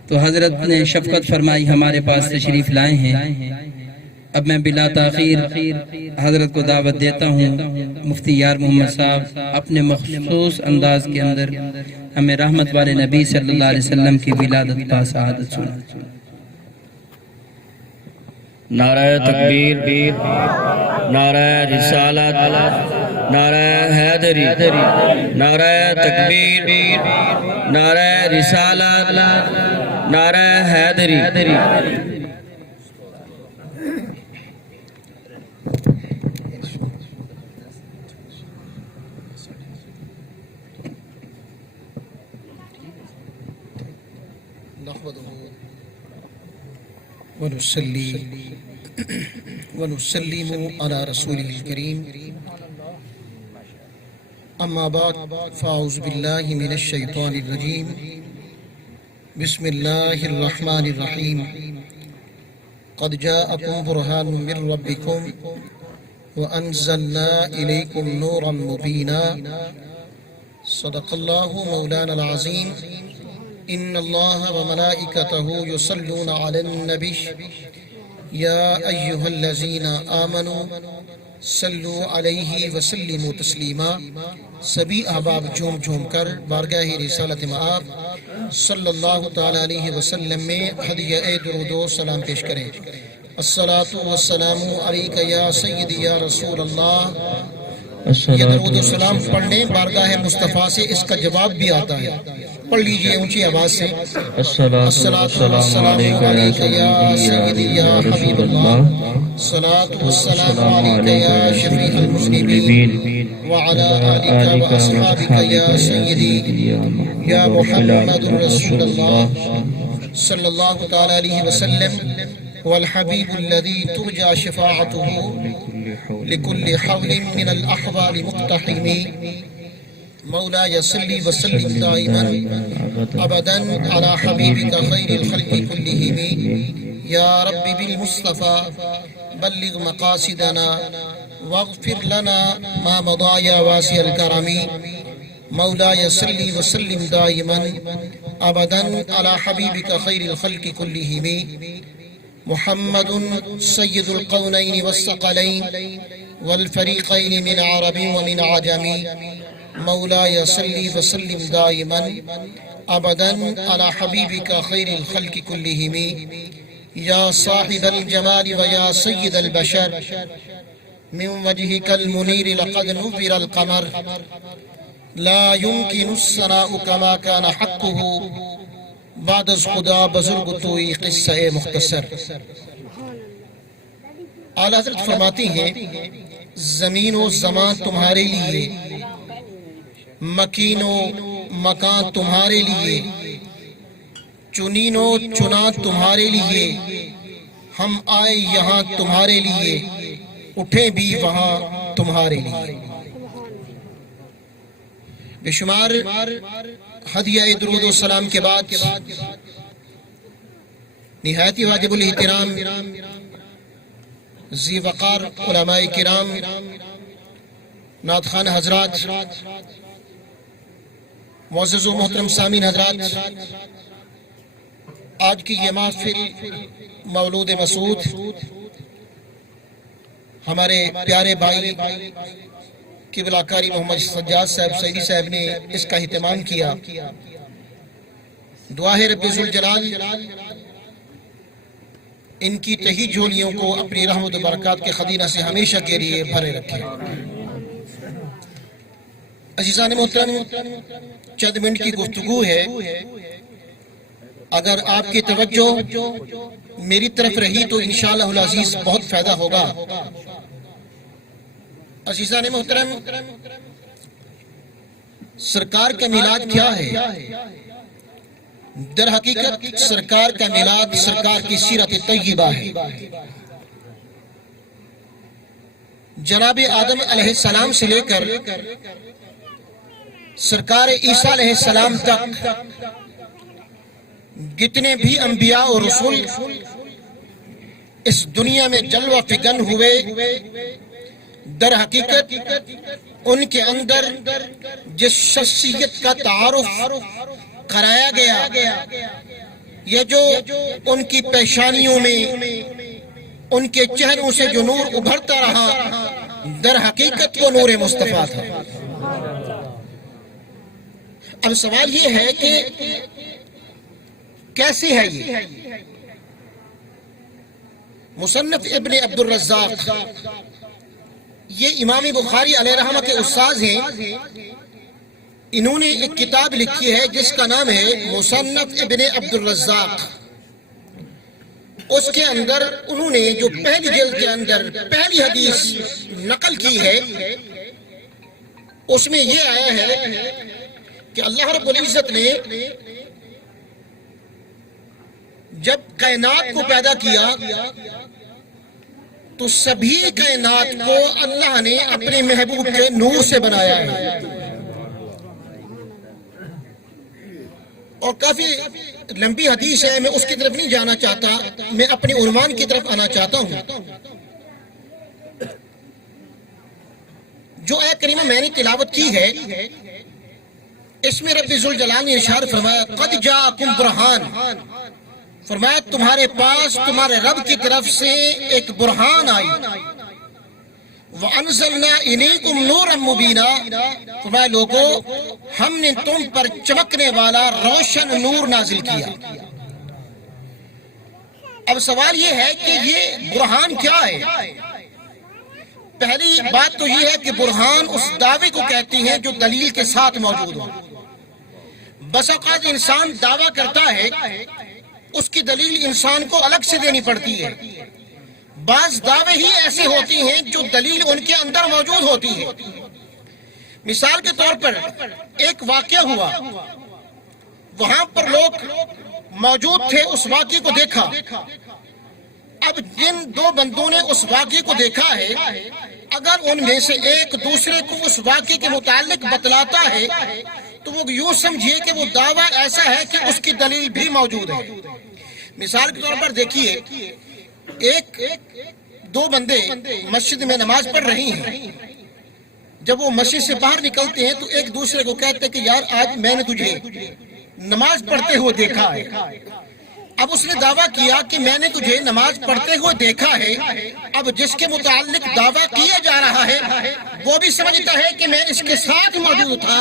تو حضرت نے شفقت فرمائی ہمارے پاس تشریف لائے ہیں اب میں بلا تاخیر حضرت کو دعوت دیتا ہوں مفتی یار محمد صاحب اپنے مخصوص انداز کے اندر ہمیں رحمت والے نبی صلی اللہ علیہ وسلم کی ولادت کا سعادت سنا نعرہ تکبیر نعرہ رسالت نعرہ حیدری نعرہ تکبیر نعرہ رسالت نعرہ حیدری ونسلم على رسوله الكريم أما بعد فأعوذ بالله من الشيطان الرجيم بسم الله الرحمن الرحيم قد جاءكم برهان من ربكم وأنزلنا إليكم نورا مبينا صدق الله مولانا العظيم إن الله وملائكته يصلون على النبي يا أيها الذين آمنوا صلوا عليه وسلموا تسلیما. سبھی احباب جھوم جھوم کر بارگاہ رسالت مآب صلی اللہ تعالیٰ علیہ وسلم میں ہدیہ درود و سلام پیش کریں. الصلاة والسلام علیک یا سیدی یا رسول اللہ. یہ درود و سلام پڑھنے بارگاہ مصطفیٰ سے اس کا جواب بھی آتا ہے. پڑھ لیجئے اونچی آواز سے. الصلاة والسلام علیک یا سیدی یا حبیب اللہ. الصلاة والسلام علیک یا شفیع المذنبین وعلى آلک واصحابک یا سیدی یا محمد رسول اللہ صلی اللہ تعالی علیہ وسلم والحبیب الذی ترجى شفاعته لكل حول من الأحوال مقتحم. مولاي صل وسلم دائما أبدا على حبيبك خير الخلق كلهم. يا رب بالمصطفى بلغ مقاصدنا واغفر لنا ما مضى يا واسع الكرم. مولاي صل وسلم دائما أبدا على حبيبك خير الخلق كلهم. محمد سيد القونين والثقلين والفريقين من عرب ومن عجم. مولاي صل وسلم دائما أبدا على حبيبك خير الخلق كلهم. يا صاحب الجمال ويا سيد البشر من وجهك المنير لقد نور القمر. لا يمكن الثناء كما كان حقه بعد از خدا بزرگ توئی قصہ مختصر. اعلیٰ حضرت فرماتی ہیں زمین و زمان تمہارے لیے، مکین و مکان تمہارے لیے، چنین و چنا تمہارے لیے. ہم آئے یہاں تمہارے لیے، اٹھے بھی وہاں تمہارے لیے. بے شمار ہدیہ درود و سلام کے بعد نہایت ہی واجب الاحترام ذی وقار علماء کرام، نعت خوان حضرات، معزز و محترم سامعین حضرات، آج کی یہ محفل مولود مسعود ہمارے پیارے بھائی قبلہ کاری محمد سجاد صاحب سعیدی صاحب نے اس کا اہتمام کیا. دعا ہے رب ذوالجلال ان کی تہی جھولیوں کو اپنی رحمت و برکات کے خزینہ سے ہمیشہ کے لیے بھرے رکھے. عزیزان محترم، چند منٹ کی گفتگو ہے. اگر آپ کی توجہ میری طرف رہی تو انشاءاللہ العزیز بہت فائدہ ہوگا. عزیزان محترم، سرکار کا میلاد کیا ہے؟ در حقیقت سرکار کا میلاد سرکار کی سیرت طیبہ ہے. جناب آدم علیہ السلام سے لے کر سرکار عیسیٰ علیہ السلام تک جتنے بھی انبیاء اور رسول اس دنیا میں جلوہ فکن ہوئے، در حقیقت ان کے اندر جس شخصیت کا تعارف کرایا گیا، یہ جو ان کی پیشانیوں میں ان کے چہروں سے جو نور ابھرتا رہا، در حقیقت وہ نور مصطفیٰ تھا. اب سوال یہ ہے کہ کیسے ہے یہ؟ مصنف ابن عبد الرزاق، یہ امام بخاری علیہ رحمہ کے استاذ ہیں. انہوں نے ایک کتاب لکھی ہے جس کا نام ہے مصنف ابن عبد الرزاق. اس کے اندر انہوں نے جو پہلی جلد کے اندر پہلی حدیث نقل کی ہے، اس میں یہ آیا ہے کہ اللہ رب العزت نے جب کائنات کو پیدا کیا تو سبھی کائنات کو اللہ نے اپنے محبوب کے نور سے بنایا ہے. اور کافی لمبی حدیث ہے، میں اس کی طرف نہیں جانا چاہتا، میں اپنے عنوان کی طرف آنا چاہتا ہوں. جو آیت کریمہ میں نے تلاوت کی ہے، اس میں رب ذوالجلال نے ارشاد فرمایا قد جاءکم برہان، فرمایا تمہارے پاس تمہارے رب کی طرف سے ایک برہان آئی، وَأَنزَلْنَا إِلَيْكُمْ نُورًا مُبِينًا، فرمایا لوگو ہم نے تم پر چمکنے والا روشن نور نازل کیا۔ اب سوال یہ ہے کہ یہ برہان کیا ہے؟ پہلی بات تو یہ ہے کہ برہان اس دعوے کو کہتے ہیں جو دلیل کے ساتھ موجود ہو۔ بس اوقات انسان دعویٰ کرتا ہے، اس کی دلیل انسان کو الگ سے دینی پڑتی ہے۔ بعض دعوے ہی ایسے ہوتے ہیں جو دلیل ان کے اندر موجود ہوتی ہے۔ مثال کے طور پر ایک واقعہ ہوا، وہاں پر لوگ موجود تھے، اس واقعے کو دیکھا۔ اب جن دو بندوں نے اس واقعے کو دیکھا ہے، اگر ان میں سے ایک دوسرے کو اس واقعے کے متعلق بتلاتا ہے تو وہ یوں سمجھیے کہ وہ دعویٰ ایسا ہے کہ اس کی دلیل بھی موجود ہے۔ مثال کے طور پر دیکھیے، ایک دو بندے مسجد میں نماز پڑھ رہی ہیں، جب وہ مسجد سے باہر نکلتے ہیں تو ایک دوسرے کو کہتے ہیں کہ یار آج میں نے تجھے نماز پڑھتے ہوئے دیکھا ہے۔ اب اس نے دعویٰ کیا کہ میں نے تجھے نماز پڑھتے ہوئے دیکھا ہے۔ اب جس کے متعلق دعویٰ کیا جا رہا ہے وہ بھی سمجھتا ہے کہ میں اس کے ساتھ موجود تھا،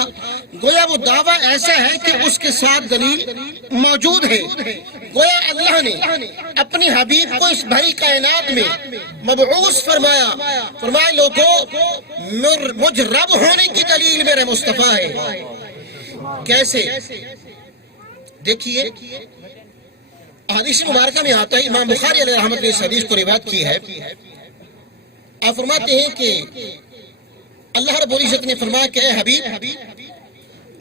گویا وہ دعویٰ ایسا ہے کہ اس کے ساتھ دلیل موجود ہے۔ گویا اللہ نے اپنی حبیب کو اس بھری کائنات میں مبعوث فرمایا لوگو مجھ رب ہونے کی دلیل میرے مصطفیٰ ہے۔ کیسے؟ دیکھیے حدیث مبارکہ میں آتا ہے، امام بخاری علیہ رحمت نے اس حدیث کو روایت کی ہے۔ آپ فرماتے ہیں کہ اللہ رب العزت نے فرمایا کہ اے حبیب،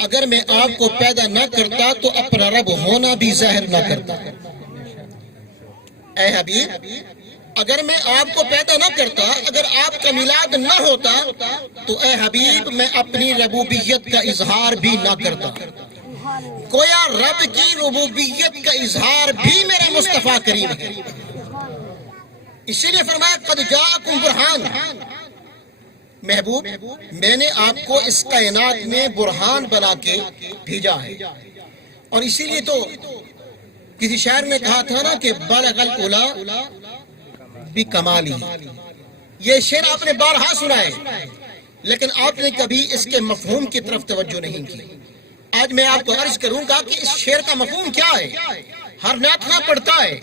اگر میں آپ کو پیدا نہ کرتا تو اپنا رب ہونا بھی ظاہر نہ کرتا۔ اے حبیب، اگر میں آپ کو پیدا نہ کرتا، اگر آپ کا میلاد نہ ہوتا تو اے حبیب میں اپنی ربوبیت کا اظہار بھی نہ کرتا۔ گویا رب کی ربوبیت کا اظہار بھی میرے مصطفیٰ کریم ہے۔ اسی لیے فرمایا قد جاءکم برہان، محبوب میں نے آپ کو اس کائنات میں برہان بنا کے بھیجا ہے۔ اور اسی لیے تو کسی شاعر نے کہا تھا نا کہ بلغ العلا بکمالی، یہ شعر آپ نے بارہا سنا ہے، لیکن آپ نے کبھی اس کے مفہوم کی طرف توجہ نہیں کی۔ آج میں آپ کو عرض کروں گا کہ اس شعر کا مفہوم کیا ہے۔ ہر نعت خواں پڑھتا ہے،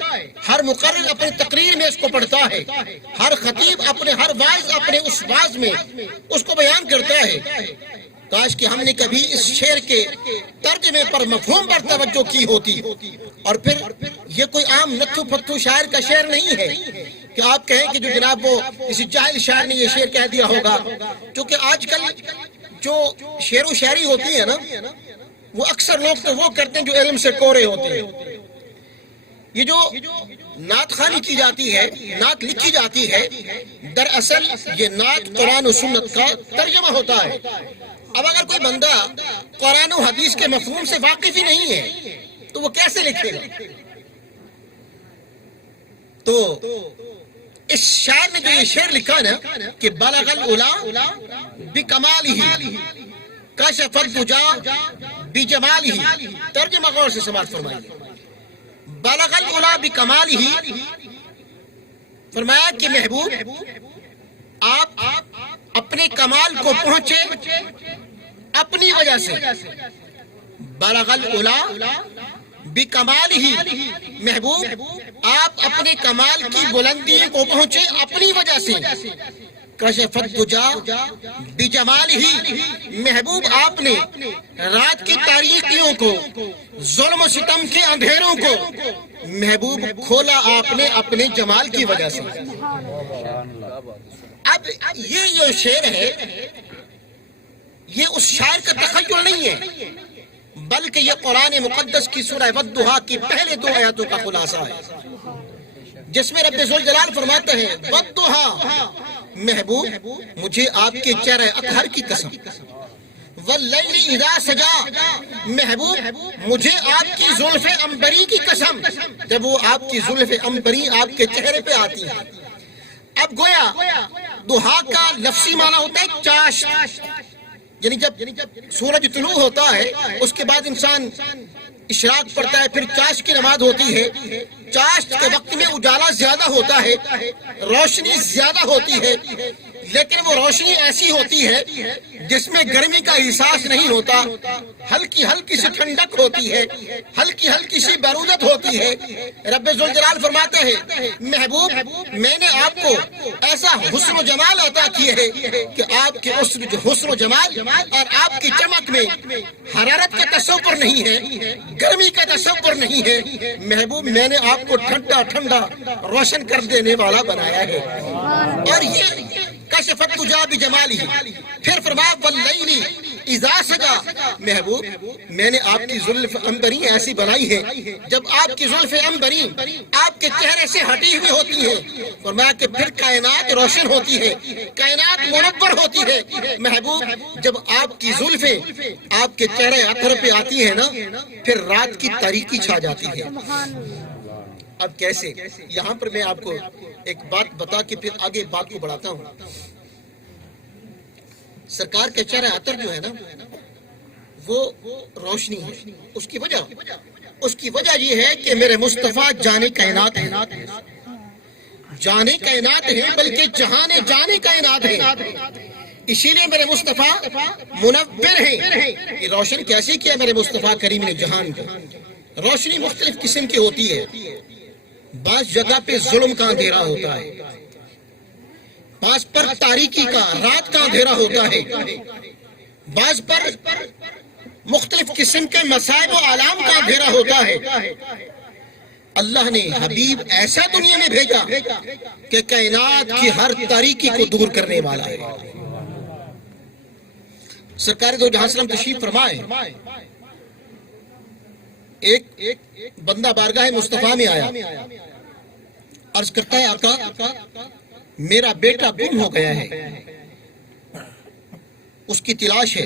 ہر مقرر اپنی تقریر میں اس کو پڑھتا ہے، ہر خطیب اپنے ہر واعظ اپنے اس واعظ میں اس کو بیان کرتا ہے۔ کاش کہ ہم نے کبھی اس شعر کے ترجمے پر مفہوم پر توجہ کی ہوتی۔ اور پھر یہ کوئی عام نتھو پتھو شاعر کا شعر نہیں ہے کہ آپ کہیں کہ جو جناب وہ کسی جاہل شاعر نے یہ شعر کہہ دیا ہوگا، کیونکہ آج کل جو شعر و شاعری ہوتی ہے نا، وہ اکثر لوگ تو وہ کرتے ہیں جو علم سے کورے ہوتے ہیں۔ یہ جو نعت خوانی کی جاتی ہے، نعت لکھی جاتی ہے، دراصل یہ نعت قرآن و سنت کا ترجمہ ہوتا ہے۔ اب اگر کوئی بندہ قرآن و حدیث کے مفہوم سے واقف ہی نہیں ہے تو وہ کیسے لکھے گا؟ تو اس شاعر نے جو یہ شعر لکھا نا کہ بلغ العلا بکمالہ کشف الدجا بجمالہ، ترجمہ غور سے سماعت فرمائیے۔ بلغ العلا بکمالہ، فرمایا کہ محبوب آپ اپنے کمال کو پہنچے اپنی وجہ سے۔ بلغ العلا بکمالہ، محبوب آپ اپنے کمال کی بلندی کو پہنچے اپنی وجہ سے۔ کشف الدجا بجمالہ، محبوب آپ نے رات کی تاریکیوں کو، ظلم و ستم کے اندھیروں کو محبوب کھولا آپ نے اپنے جمال کی وجہ سے۔ اب یہ جو شعر ہے یہ اس شاعر کا تخیل نہیں ہے، بلکہ یہ قرآن مقدس کی سورہ والضحیٰ کی پہلے 2 آیاتوں کا خلاصہ ہے، جس میں رب ذوالجلال فرماتے ہیں والضحیٰ، محبوب مجھے آپ کے چہرہ اطہر کی قسم، واللیل اذا سجا، محبوب مجھے آپ کی زلف عنبری کی قسم، جب وہ آپ کی زلف عنبری آپ کے چہرے پہ آتی ہے۔ اب گویا دہا کا لفظی معنی ہوتا ہے چاشت، یعنی جب سورج طلوع ہوتا ہے اس کے بعد انسان اشراق پڑھتا ہے، پھر چاشت کی نماز ہوتی ہے، چاشت کے وقت میں اجالا زیادہ ہوتا ہے، روشنی زیادہ ہوتی ہے، لیکن وہ روشنی ایسی ہوتی ہے جس میں گرمی کا احساس نہیں ہوتا، ہلکی ہلکی سی ٹھنڈک ہوتی ہے، ہلکی ہلکی سی بارودت ہوتی ہے۔ رب ذوالجلال فرماتے ہیں محبوب میں نے آپ کو ایسا حسن و جمال عطا کیے ہے کہ آپ کے حسن و جمال اور آپ کی چمک میں حرارت کا تصور نہیں ہے، گرمی کا تصور نہیں ہے۔ محبوب میں نے آپ کو ٹھنڈا ٹھنڈا روشن کر دینے والا بنایا ہے۔ اور یہ کشفت تجا بجمالہ، پھر فرمایا واللیل اذا سجا، محبوب میں نے آپ کی زلف عنبری ایسی بنائی ہے جب آپ کی زلف عنبری آپ کے چہرے سے ہٹی ہوئی ہوتی ہے، فرمایا کہ پھر کائنات روشن ہوتی ہے، کائنات منور ہوتی ہے۔ محبوب جب آپ کی زلفیں آپ کے چہرے اثر پہ آتی ہیں نا، پھر رات کی تاریکی چھا جاتی ہے۔ اب کیسے؟ یہاں پر میں آپ کو ایک بات بتا کے پھر آگے بات کو بڑھاتا ہوں۔ سرکار کے چہرے عطر جو ہے نا وہ روشنی ہے، اس کی وجہ یہ ہے کہ میرے مصطفیٰ جانے کائنات ہیں، جانے کائنات ہیں بلکہ جہانے جانے کائنات ہیں، اسی لیے میرے مصطفیٰ منور ہیں۔ یہ روشن کیسے کیا میرے مصطفیٰ کریم نے جہان کو؟ روشنی مختلف قسم کی ہوتی ہے، بعض جگہ پہ ظلم کا اندھیرا ہوتا ہے، بعض پر تاریکی کا رات کا اندھیرا ہوتا ہے، بعض پر مختلف قسم کے مصائب و آلام کا اندھیرا ہوتا ہے۔ اللہ نے حبیب ایسا دنیا میں بھیجا کہ کائنات کی ہر تاریکی کو دور کرنے والا ہے۔ سرکار دو جہاں سلام تشریف فرمائے، ایک بندہ بارگاہ مصطفیٰ میں آیا، عرض کرتا ہے آقا میرا بیٹا گم ہو گیا ہے، اس کی تلاش ہے،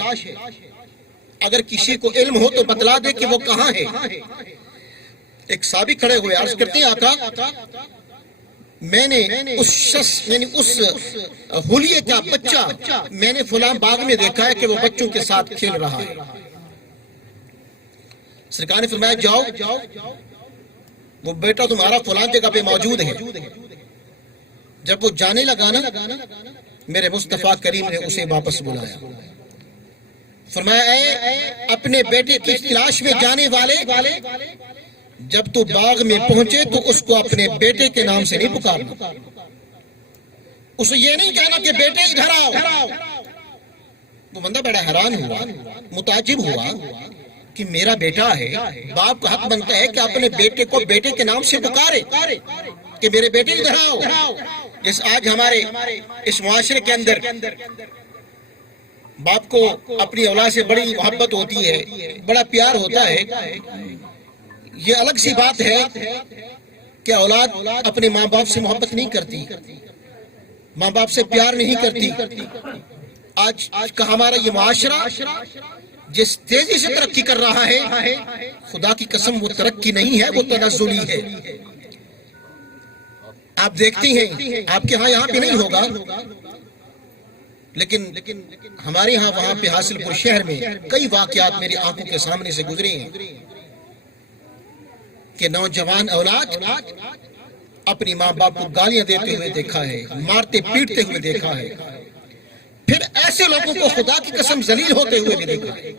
اگر کسی کو علم ہو تو بتلا دے کہ وہ کہاں ہے۔ ایک صحابی کھڑے ہوئے عرض کرتے ہیں آقا میں نے اس شخص یعنی اس حلیے کا بچہ میں نے فلاں باغ میں دیکھا ہے کہ وہ بچوں کے ساتھ کھیل رہا ہے۔ سرکار نے فرمایا جاؤ وہ بیٹا تمہارا فلاں جگہ پہ موجود ہے۔ جب وہ جانے لگا نا میرے مصطفیٰ کریم نے اسے واپس بلایا، فرمایا اے اپنے بیٹے کی تلاش میں جانے والے، جب تو باغ میں پہنچے تو اس کو اپنے بیٹے کے نام سے نہیں پکارنا، اسے یہ نہیں کہنا کہ بیٹے ادھر آؤ۔ وہ بندہ بڑا حیران ہوا، متعجب ہوا کہ میرا بیٹا ہے، باپ کا حق بنتا ہے کہ اپنے بیٹے کو بیٹے کے نام سے پکارے کہ میرے بیٹے ادھر آؤ۔ جس آج ہمارے اس معاشرے کے اندر باپ کو اپنی اولاد سے بڑی محبت ہوتی ہے، بڑا پیار ہوتا ہے، یہ الگ سی بات ہے کہ اولاد اپنے ماں باپ سے محبت نہیں کرتی، ماں باپ سے پیار نہیں کرتی۔ آج کا ہمارا یہ معاشرہ جس تیزی سے ترقی کر رہا ہے، خدا کی قسم وہ ترقی نہیں ہے، وہ تنزلی ہے۔ آپ دیکھتی ہیں آپ کے ہاں یہاں پہ نہیں ہوگا، لیکن ہمارے ہاں وہاں پہ حاصل پور شہر میں کئی واقعات میری آنکھوں کے سامنے سے گزرے ہیں کہ نوجوان اولاد اپنی ماں باپ کو گالیاں دیتے ہوئے دیکھا ہے، مارتے پیٹتے ہوئے دیکھا ہے، پھر ایسے لوگوں کو خدا کی قسم ذلیل ہوتے ہوئے بھی دیکھا ہے۔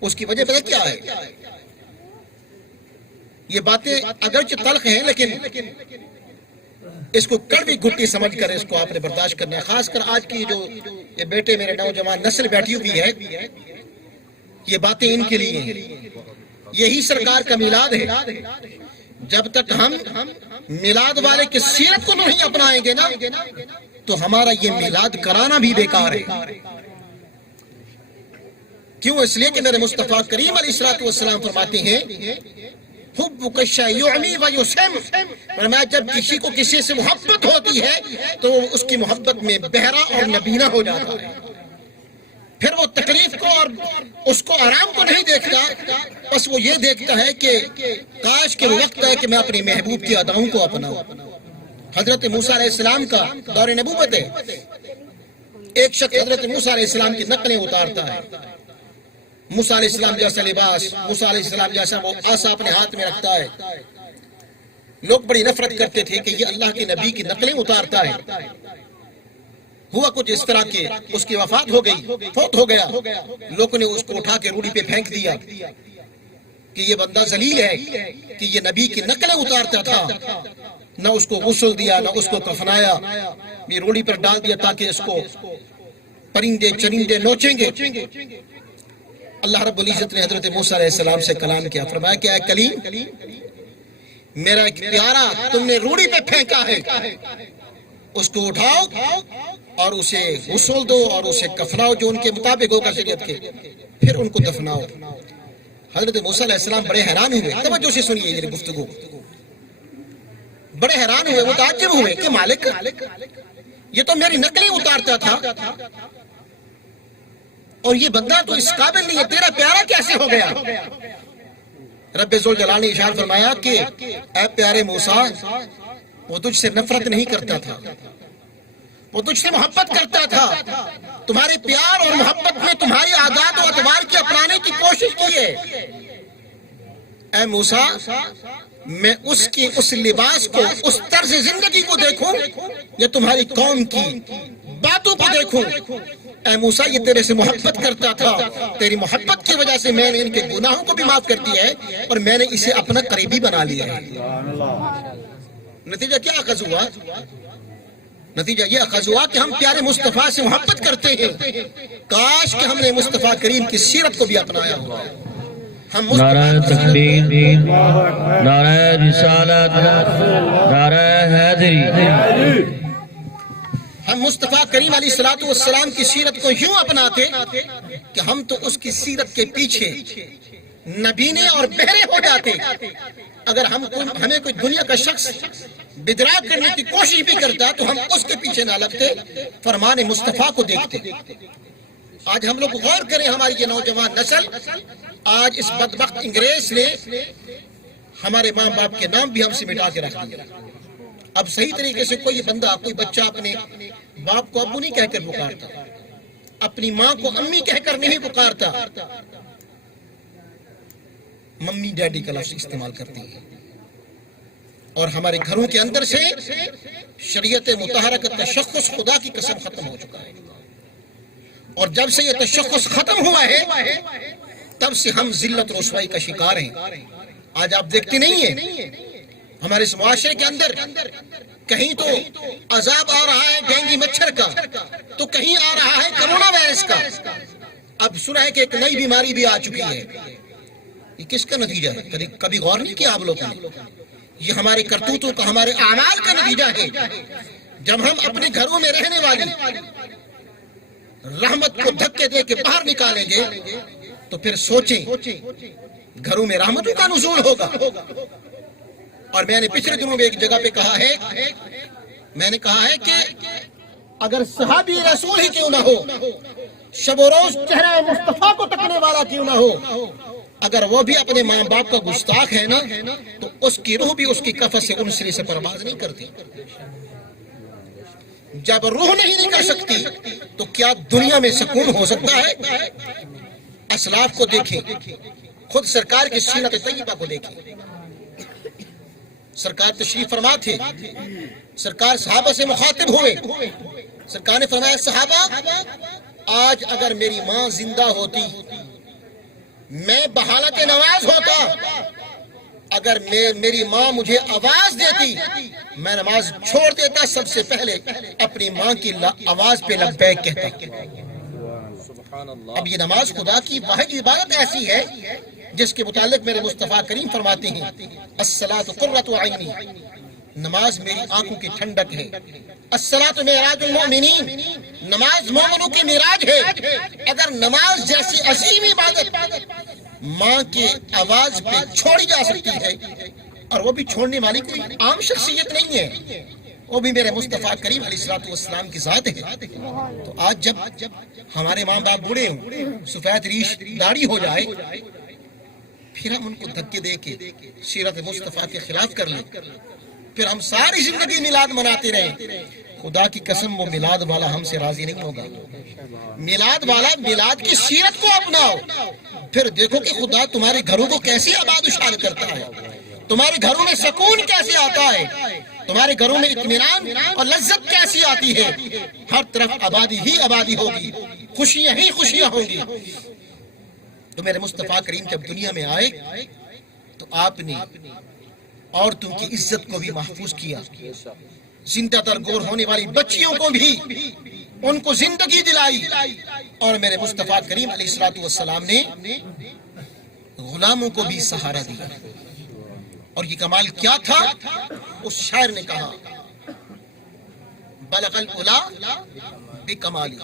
اس کی وجہ پتہ کیا ہے؟ یہ باتیں اگرچہ تلخ ہیں لیکن اس کو کڑوی گھٹی سمجھ کر اس کو آپ نے برداشت کرنا ہے۔ خاص کر آج کی جو یہ بیٹے میرے نوجوان نسل بیٹھی ہوئی ہے، یہ باتیں ان کے لیے ہیں۔ یہی سرکار کا میلاد ہے، جب تک ہم میلاد والے کی سیرت کو نہیں اپنائیں گے نا تو ہمارا یہ میلاد کرانا بھی بیکار ہے۔ کیوں؟ اس لیے کہ میرے مصطفیٰ کریم علیہ السلام فرماتے ہیں حبک الشیء یعمی و یسم، فرمایا جب کسی کو کسی سے محبت ہوتی ہے تو اس کی محبت میں بہرا اور نبینا ہو جاتا ہے، پھر وہ تکلیف کو اور اس کو آرام کو نہیں دیکھتا، بس وہ یہ دیکھتا ہے کہ کاش کہ وقت ہے کہ میں اپنے محبوب کی اداؤں کو اپناؤں۔ حضرت موسیٰ علیہ السلام کا دور نبوت ہے، ایک شخص حضرت موسیٰ علیہ السلام کی نقلیں اتارتا ہے، موسیٰ علیہ السلام جیسا لباس، موسیٰ علیہ السلام جیسا وہ عصا اپنے ہاتھ میں رکھتا ہے. لوگ بڑی نفرت کرتے تھے کہ یہ اللہ کے نبی کی نقلیں اتارتا ہے. ہوا کچھ اس طرح کہ اس کی وفات ہو گئی، فوت ہو گیا. لوگوں نے اس کو اٹھا کے روڑی پہ پھینک دیا کہ یہ بندہ ذلیل ہے کہ یہ نبی کی نقلیں اتارتا تھا. نہ اس کو غسل دیا، نہ اس کو کفنایا، یہ روڑی پر ڈال دیا تاکہ اس کو پرندے چرندے نوچیں گے. اللہ رب العزت نے حضرت موسیٰ علیہ السلام سے کلام کیا، فرمایا کہ اے کلیم، میرا ایک پیارا تم نے روڑی پہ پھینکا ہے، اس کو اٹھاؤ اور اسے غسل دو اور اسے کفناؤ جو ان کے مطابق ہوگا شریعت کے، پھر ان کو دفناؤ. حضرت موسیٰ علیہ السلام بڑے حیران ہوئے. توجہ سے سنیے یہ گفتگو. بڑے حیران ہوئے، متعجب ہوئے کہ مالک یہ تو میری نقلیں اتارتا تھا اور یہ بندہ تو اس قابل نہیں ہے، تیرا پیارا کیسے ہو گیا؟ رب ذوالجلال نے ارشاد فرمایا کہ اے پیارے موسیٰ، وہ تجھ سے نفرت نہیں کرتا تھا، وہ تجھ سے محبت کرتا تھا. تمہارے پیار اور محبت میں تمہاری عادات و اطوار کی اپنانے کی کوشش کی ہے. اے موسیٰ، میں اس لباس کو، اس طرز زندگی کو دیکھوں یا تمہاری قوم کی باتوں کو دیکھوں؟ اے موسیٰ، یہ تیرے سے محبت کرتا تھا، تیری محبت کی وجہ سے میں نے ان کے گناہوں کو بھی معاف کر دیا ہے اور میں نے اسے اپنا قریبی بنا لیا ہے. نتیجہ کیا اخذ ہوا؟ نتیجہ یہ اخذ ہوا کہ ہم پیارے مصطفیٰ سے محبت کرتے ہیں. کاش کہ ہم نے مصطفیٰ کریم کی سیرت کو بھی اپنایا ہوا. ہم نعرہ تکبیر، نعرہ رسالت، نعرہ حیدری. ہم مصطفیٰ کریم علیہ السلام کی سیرت کو یوں اپناتے کہ ہم تو اس کی سیرت کے پیچھے نبینے اور بہرے ہو جاتے. اگر ہمیں کوئی دنیا کا شخص بدرا کرنے کی کوشش بھی کرتا تو ہم اس کے پیچھے نہ لگتے، فرمان مصطفیٰ کو دیکھتے. آج ہم لوگ غور کریں، ہماری یہ نوجوان نسل، آج اس بدبخت انگریز نے ہمارے ماں باپ کے نام بھی ہم سے مٹا کے رکھ دیا. اب صحیح طریقے سے کوئی بندہ، کوئی بچہ اپنے باپ کو ابو نہیں کہہ کر پکارتا، اپنی ماں کو امی کہہ کر نہیں پکارتا، ممی ڈیڈی کا لفظ استعمال کرتی ہے. اور ہمارے گھروں کے اندر سے شریعت مطہرہ کا تشخص خدا کی قسم ختم ہو چکا ہے. اور جب سے یہ تشخص ختم ہوا ہے تب سے ہم ذلت و رسوائی کا شکار ہیں. آج آپ دیکھتے نہیں ہیں ہمارے اس معاشرے کے اندر کہیں تو عذاب آ رہا ہے ڈینگی مچھر کا، تو کہیں آ رہا ہے کرونا وائرس کا. اب سنا ہے کہ ایک نئی بیماری بھی آ چکی ہے. یہ کس کا نتیجہ ہے؟ کبھی غور نہیں کیا آپ لوگوں نے؟ یہ ہمارے کرتوتوں کا، ہمارے اعمال کا نتیجہ ہے. جب ہم اپنے گھروں میں رہنے والی رحمت کو دھکے دے کے باہر نکالیں گے تو پھر سوچیں گھروں میں رحمتوں کا نزول ہوگا. اور میں نے پچھلے دنوں میں ایک جگہ پہ کہا ہے، میں نے کہا ہے کہ اگر صحابی رسول ہی کیوں نہ ہو، شب و روز چہرہ مصطفیٰ کو تکنے والا کیوں نہ ہو، اگر وہ بھی اپنے ماں باپ کا گستاخ ہے نا، تو اس کی روح بھی اس کی کفن سے ان سرے سے پرواز نہیں کرتی. جب روح نہیں نکل سکتی تو کیا دنیا میں سکون ہو سکتا ہے؟ اسلاف کو دیکھیں، خود سرکار کی سیرت طیبہ کو دیکھیں. سرکار تشریف فرما تھے، سرکار صحابہ سے مخاطب ہوئے. سرکار نے فرمایا صحابہ، آج اگر میری ماں زندہ ہوتی، میں بحالت نماز ہوتا، اگر میری ماں مجھے آواز دیتی میں نماز چھوڑ دیتا، سب سے پہلے اپنی ماں کی آواز پہ لبیک کہتا. اب یہ نماز خدا کی واحد عبادت ایسی ہے جس کے متعلق میرے مصطفیٰ کریم فرماتے ہیں الصلاۃ قرۃ عینی، نماز میری آنکھوں کی ٹھنڈک ہے. الصلاۃ معراج المؤمنین، نماز مومنوں کی معراج ہے. اگر نماز جیسی عظیم عبادت ماں کی آواز پہ چھوڑی جا سکتی ہے، اور وہ بھی چھوڑنے والی کوئی عام شخصیت نہیں ہے، وہ بھی میرے مصطفیٰ کریم علیہ السلام کی ذات ہے. تو آج جب ہمارے ماں باپ بوڑھے ہوں، سفید ریش داڑھی ہو جائے، پھر ہم ان کو دھکے دے کے سیرت مصطفیٰ کے خلاف کر لیں، پھر ہم ساری زندگی میلاد مناتے رہیں، خدا کی قسم وہ میلاد والا ہم سے راضی نہیں ہوگا. میلاد والا میلاد کی سیرت کو اپناؤ, پھر دیکھو کہ خدا تمہارے گھروں کو کیسے آباد و شاد کرتا ہے, تمہارے گھروں میں سکون کیسے آتا ہے, تمہارے گھروں میں اطمینان اور لذت کیسی آتی ہے. ہر طرف آبادی ہی آبادی ہوگی, خوشیاں ہی خوشیاں ہوگی. تو میرے مصطفیٰ کریم جب دنیا میں آئے تو آپ نے عورتوں کی عزت کو بھی محفوظ کیا, زندہ ترگور ہونے والی بچیوں کو بھی ان کو زندگی دلائی, اور میرے مصطفیٰ کریم علیہ الصلوۃ والسلام نے غلاموں کو بھی سہارا دیا. اور یہ کمال کیا تھا, اس شاعر نے کہا بلغ العلا بکمالی,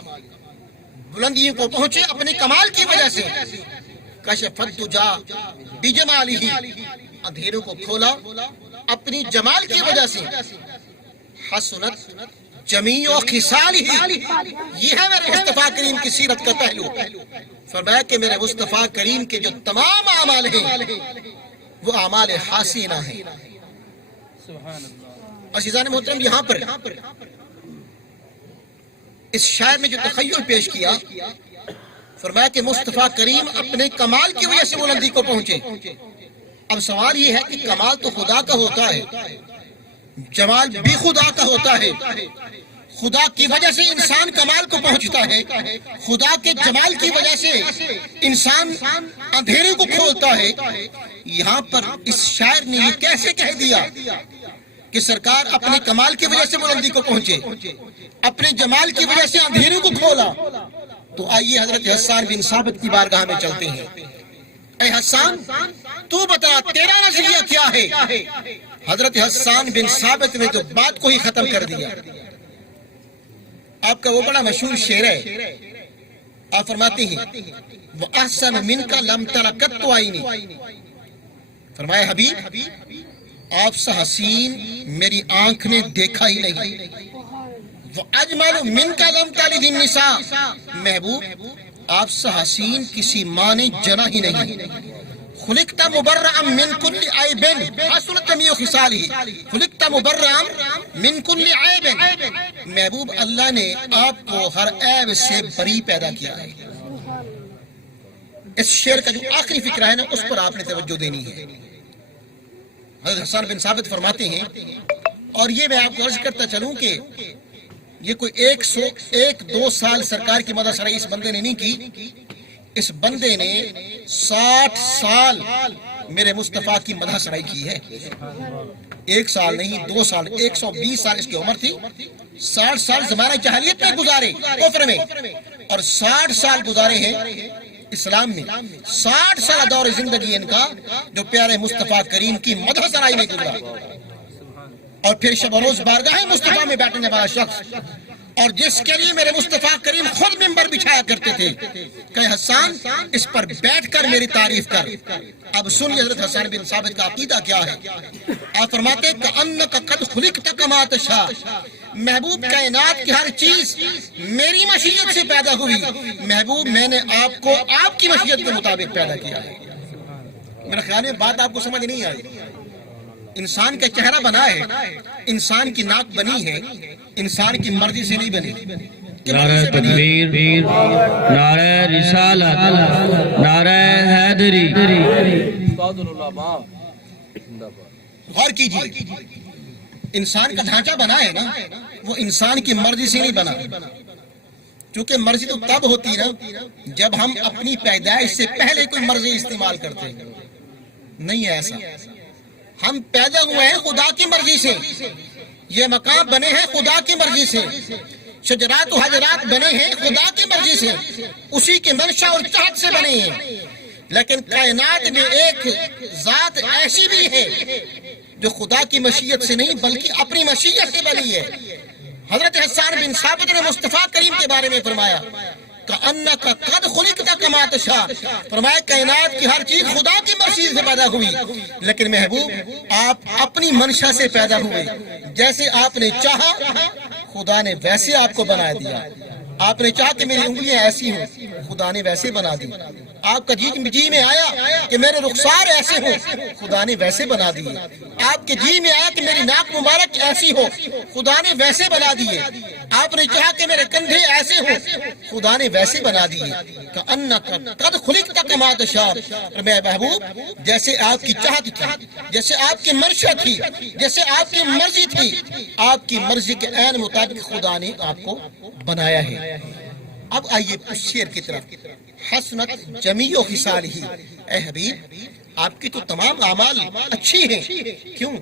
بلندیوں کو پہنچے اپنے کمال کی وجہ سے. کشف الدجا بجمالہ, اندھیروں کو کھولا اپنی جمال کی وجہ سے. حسنت جمیع خصالہ, یہ ہے میرے مصطفیٰ کریم کی سیرت کا پہلو. فرمایا کہ میرے مصطفیٰ کریم کے جو تمام اعمال ہیں وہ اعمال حسینہ ہیں. عزیزان محترم, یہاں پر اس شاعر نے جو تخیل پیش کیا, فرمایا کہ مصطفیٰ کریم اپنے کمال کی وجہ سے بلندی کو پہنچے. اب سوال یہ ہے کہ کمال تو خدا کا ہوتا ہے, جمال بھی خدا کا ہوتا ہے. خدا کی وجہ سے انسان کمال کو پہنچتا ہے, خدا کے جمال کی وجہ سے انسان اندھیرے کو کھولتا ہے. یہاں پر اس شاعر نے یہ کیسے کہہ دیا کہ سرکار اپنے کمال کی وجہ سے بلندی کو پہنچے, اپنے جمال کی وجہ سے اندھیرے کو کھولا. تو آئیے حضرت حسان بن ثابت کی بارگاہ میں چلتے ہیں. اے حسان, تو بتا تیرا نظریہ کیا ہے؟ حضرت حسان بن ثابت نے تو بات کو ہی ختم کر دیا. آپ کا وہ بڑا مشہور شعر ہے, آپ فرماتے ہیں وَأَحْسَنَ مِنْكَ لَمْ تَرَ قَطُّ عَيْنِي, فرمایا حبیب آپ سے حسین میری آنکھ نے دیکھا ہی نہیں. وَأَجْمَلُ مِنْكَ لَمْ تَلِدِ النِّسَاء, محبوب آپ سے حسین کسی ماں نے جنا ہی نہیں. خلقت مبرعا من کل عیب حسنت جمیع خصالہ, خلقت مبرعا من کل عیب, محبوب اللہ نے آپ کو ہر عیب سے بری پیدا کیا ہے. اس شعر کا جو آخری فکرہ ہے نا, اس پر آپ نے توجہ دینی ہے. حضرت حسان بن ثابت فرماتے ہیں, اور یہ میں آپ کو عرض کرتا چلوں کہ یہ کوئی 102 سال سرکار کی مدح سرائی اس بندے نے نہیں کی, اس بندے نے 60 سال میرے مصطفیٰ کی مدح سرائی کی ہے. 1 سال نہیں, 2 سال, 120 سال اس کی عمر تھی. 60 سال زمانہ جاہلیت میں گزارے کفر میں, اور 60 سال گزارے ہیں اسلام میں. 60 سال دور زندگی ان کا جو پیارے مصطفیٰ کریم کی مدح سرائی میں گزرا. اور پھر شب و روز بارگاہ مصطفیٰ میں بیٹھنے والا شخص, اور جس کے لیے میرے مصطفیٰ کریم خود منبر بچھایا کرتے تھے کہ حسان اس پر بیٹھ کر میری تعریف کر. اب سن حضرت حسان بن ثابت کا عقیدہ کیا ہے. آپ فرماتے ہیں کأنک قد خلقت کما تشاء, محبوب کائنات کی ہر چیز میری مشیت سے پیدا ہوئی, محبوب میں نے آپ کو آپ کی مشیت کے مطابق پیدا کیا ہے. میرے خیال میں بات آپ کو سمجھ نہیں آئی. انسان کا چہرہ بنا ہے, انسان کی ناک بنی ہے, انسان کی مرضی سے نہیں بنی. نعرہ تکبیر, نعرہ رسالت, نعرہ حیدری. غور کیجیے, انسان کا ڈھانچہ بنا ہے نا, وہ انسان کی مرضی سے نہیں بنا. چونکہ مرضی تو تب ہوتی نا جب ہم اپنی پیدائش سے پہلے کوئی مرضی استعمال کرتے ہیں. نہیں ہے ایسا. ہم پیدا ہوئے ہیں خدا کی مرضی سے, یہ مقام بنے ہیں خدا کی مرضی سے, شجرات و حجرات بنے ہیں خدا کی مرضی سے, اسی کے منشا اور چاہت سے بنے ہیں. لیکن کائنات میں ایک ذات ایسی بھی ہے جو خدا کی مشیت سے نہیں بلکہ اپنی مشیت سے بنی ہے. حضرت حسان بن ثابت نے مصطفیٰ کریم کے بارے میں فرمایا کأنک قد خلقت کما تشاء, فرمایا کائنات کی ہر چیز خدا کی مرضی سے پیدا ہوئی, لیکن محبوب آپ اپنی منشا سے پیدا ہوئے. جیسے آپ نے چاہا خدا نے ویسے آپ کو بنا دیا. آپ نے چاہا کہ میری انگلیاں ایسی ہوں, خدا نے ویسے بنا دی. آپ کا جی میں آیا کہ میرے رخسار ایسے ہو، خدا نے ویسے بنا دیے۔ آپ کے جی میں آیا کہ میری ناک مبارک ایسی ہو، خدا نے ویسے بنا دیے۔ آپ نے چاہا کہ میرے کندھے ایسے ہو، خدا نے ویسے بنا دیے۔ کأنک قد خلقت کما تشاء، میرے محبوب جیسے آپ کی چاہت تھی، جیسے آپ کی منشا تھی، جیسے آپ کی مرضی تھی، آپ کی مرضی کے عین مطابق خدا نے آپ کو بنایا ہے۔ اب آئیے اس شعر کی طرف، حسنت جمیع خصالہ، اے حبیب آپ کی تو تمام اعمال اچھی ہیں، کیوں؟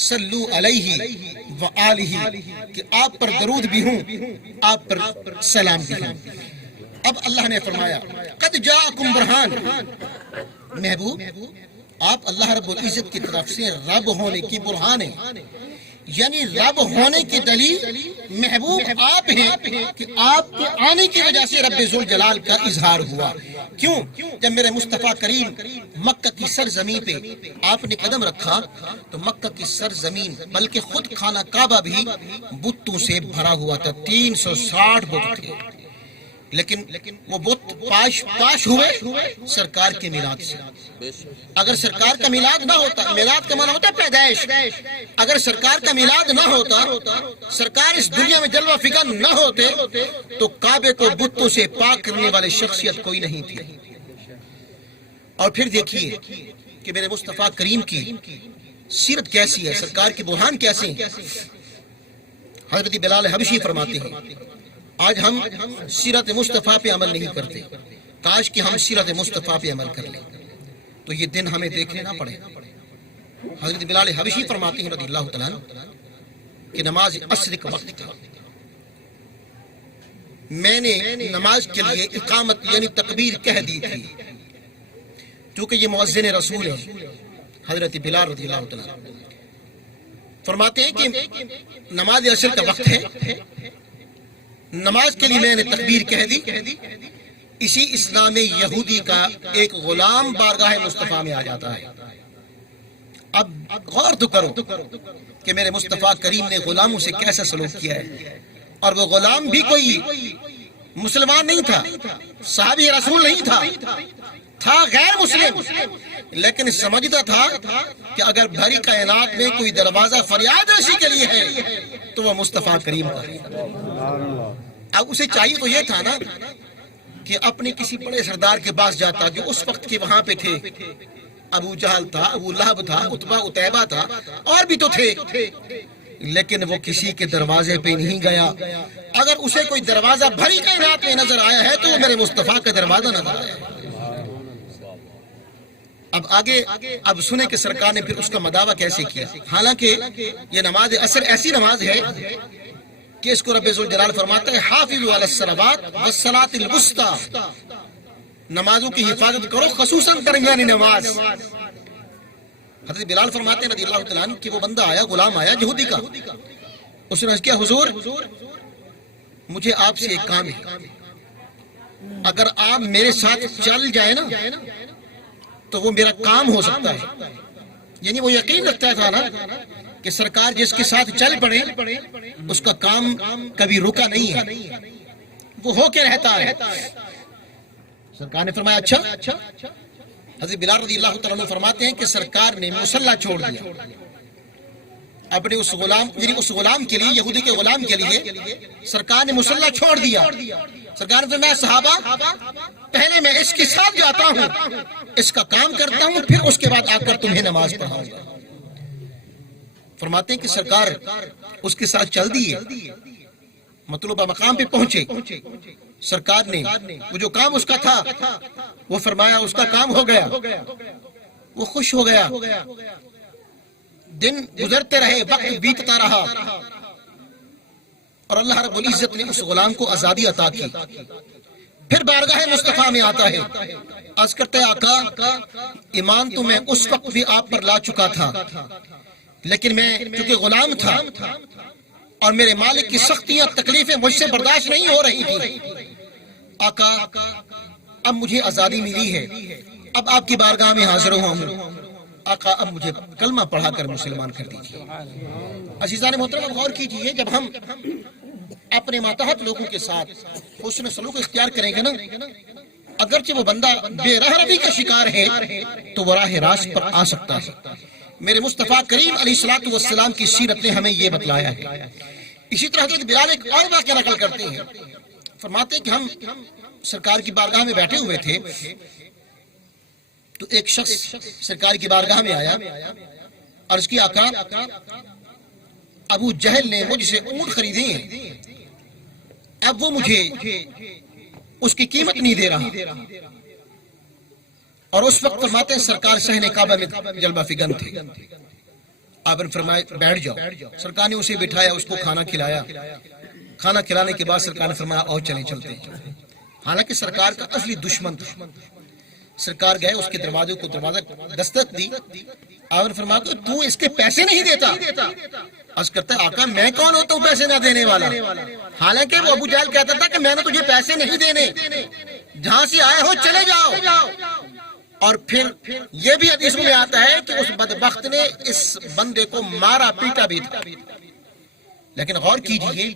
صلو علیہ وآلہ، کہ آپ پر درود بھی ہوں، آپ پر سلام بھی ہوں۔ اب اللہ نے فرمایا قد جاءکم برہان، محبوب آپ اللہ رب العزت کی طرف سے رب ہونے کی برہان ہیں، یعنی رب ہونے کی دلیل محبوب آپ ہیں کہ آپ کے آنے کی وجہ سے رب ذوالجلال کا اظہار ہوا۔ کیوں؟ جب میرے مصطفیٰ کریم مکہ کی سرزمین پہ آپ نے قدم رکھا تو مکہ کی سرزمین بلکہ خود خانہ کعبہ بھی بتوں سے بھرا ہوا تھا، 360 بت تھے، لیکن وہ بت پاش ہوئے سرکار کے میلاد سے۔ اگر سرکار کا میلاد نہ ہوتا، میلاد کا معنی ہوتا ہے پیدائش، اگر سرکار کا میلاد نہ ہوتا، سرکار اس دنیا میں جلوہ فکر نہ ہوتے تو کعبے کو بتوں سے پاک کرنے والے شخصیت کوئی نہیں تھی۔ اور پھر دیکھیے کہ میرے مصطفیٰ کریم کی سیرت کیسی ہے، سرکار کی برہان کیسے ہیں۔ حضرت بلال حبشی فرماتے ہیں آج ہم سیرت مصطفیٰ پہ عمل نہیں کرتے، کاش کہ ہم سیرت مصطفیٰ پہ عمل کر لیں تو یہ دن ہمیں دیکھنے نہ پڑے۔ حضرت بلال حبشی فرماتے ہیں رضی اللہ تعالیٰ عنہ کہ نماز عصر کا وقت تھا، میں نے نماز کے لیے اقامت یعنی تکبیر کہہ دی تھی، چونکہ یہ مؤذن رسول ہے حضرت بلال رضی اللہ تعالیٰ عنہ۔ فرماتے ہیں کہ نماز عصر کا وقت ہے، نماز کے لیے میں نے تکبیر کہہ دی، اسی اسلام یہودی کا ایک غلام بارگاہ مصطفیٰ میں آ جاتا ہے۔ اب غور تو کرو کہ میرے مصطفیٰ کریم نے غلاموں سے کیسا سلوک کیا ہے، اور وہ غلام بھی کوئی مسلمان نہیں تھا، صحابی رسول نہیں تھا غیر مسلم، لیکن سمجھتا تھا کہ اگر بھری کائنات میں کوئی دروازہ فریاد رسی کے لیے ہے تو وہ مصطفیٰ کریم کا ہے۔ اب اسے چاہیے تو یہ تھا نا کہ اپنے کسی بڑے سردار کے پاس جاتا جو اس وقت کے وہاں پہ تھے، ابو جہل تھا، ابو لہب تھا، عتبہ عتیبہ تھا، اور بھی تو تھے، لیکن وہ کسی کے دروازے پہ نہیں گیا۔ اگر اسے کوئی دروازہ بھری کائنات میں نظر آیا ہے تو وہ میرے مصطفیٰ کا دروازہ نظر آیا ہے۔ اب آگے اب سنیں کہ سرکار نے پھر اس کا مداوع کیسے کیا۔ حالانکہ یہ نماز عصر ایسی نماز ہے کہ اس کو رب ذوالجلال فرماتا ہے حافظوا علی الصلوات والصلاۃ الوسطی، نمازوں کی حفاظت کرو خصوصاً درمیانی نماز۔ حضرت بلال فرماتے ہیں رضی اللہ تعالیٰ عنہ کہ وہ بندہ آیا، غلام آیا یہودی کا، اس نے عرض کیا حضور مجھے آپ سے ایک کام ہے، اگر آپ میرے ساتھ چل جائے نا تو وہ میرا کام ہو سکتا ہے۔ یعنی وہ یقین رکھتا تھا نا کہ سرکار جس کے ساتھ چل پڑے اس کا کام کبھی رکا نہیں ہے، وہ ہو کے رہتا ہے۔ سرکار نے فرمایا اچھا۔ حضرت بلال رضی اللہ تعالیٰ عنہ فرماتے ہیں کہ سرکار نے مصلی چھوڑ دیا اپنے اس غلام، یعنی اس غلام کے لیے، یہودی کے غلام کے لیے سرکار نے مصلی چھوڑ دیا۔ سرکار نے فرمایا صحابہ پہلے میں اس کے ساتھ جاتا ہوں، اس کا کام کرتا ہوں، پھر اس کے بعد آ کر تمہیں نماز پڑھاؤں گا۔ فرماتے ہیں کہ سرکار اس کے ساتھ چل دیے، مطلوبہ مقام پہ پہنچے، سرکار نے وہ جو کام اس کا تھا وہ فرمایا، اس کا کام ہو گیا، وہ خوش ہو گیا۔ دن گزرتے رہے، وقت بیتتا رہا، اور اللہ رب العزت نے اس غلام کو آزادی عطا کی۔ پھر بارگاہ مصطفیٰ میں آتا ہے، عرض کرتے آقا ایمان تو میں اس وقت بھی آپ پر لا چکا تھا، لیکن میں چونکہ غلام تھا اور میرے مالک کی سختیاں تکلیفیں مجھ سے برداشت نہیں ہو رہی تھی، آقا اب مجھے آزادی ملی ہے، اب آپ کی بارگاہ میں حاضر ہوں، آقا اب مجھے کلمہ پڑھا کر مسلمان کر دیجیے۔ عزیزان محترم غور کیجئے، جب ہم اپنے ماتحت لوگوں کے ساتھ حسن سلوک اختیار کریں گے نا اگرچہ وہ بندہ بے رہ روی کا شکار ہے تو وہ راہ راست پر آ سکتا ہے۔ میرے مصطفیٰ کریم علیہ الصلوۃ والسلام کی سیرت نے ہمیں یہ بتلایا ہے۔ اسی طرح حضرت بلال ایک اور واقعہ نقل کرتے ہیں، فرماتے ہیں کہ ہم سرکار کی بارگاہ میں بیٹھے ہوئے تھے تو ایک شخص سرکار کی بارگاہ میں آیا، عرض کی آقا ابو جہل نے مجھ سے اونٹ خریدے ہیں، اب وہ مجھے اس کی قیمت نہیں دے رہا۔ اور اس وقت فرماتے ہیں سرکار صحن کعبہ میں جلوہ فگن تھے۔ آپ نے فرمایا بیٹھ جاؤ، سرکار نے اسے بٹھایا، اس کو کھانا کھلایا، کھانا کھلانے کے بعد سرکار نے فرمایا اور چلتے ہیں۔ حالانکہ سرکار کا اصلی دشمن تھا۔ سرکار گئے اس کے دروازے کو دروازہ دستک دی، آپ نے فرمایا کہ تو اس کے پیسے نہیں دیتا؟ عرض کرتا ہے آقا میں کون ہوتا ہوں پیسے نہ دینے والا؟ حالانکہ وہ ابو جہل کہتا تھا کہ میں نے تجھے پیسے نہیں دینے، جہاں سے آئے ہو چلے جاؤ۔ اور پھر یہ بھی حدیث میں آتا ہے کہ اس بدبخت نے اس بندے کو مارا پیٹا بھی تھا، لیکن غور کیجئے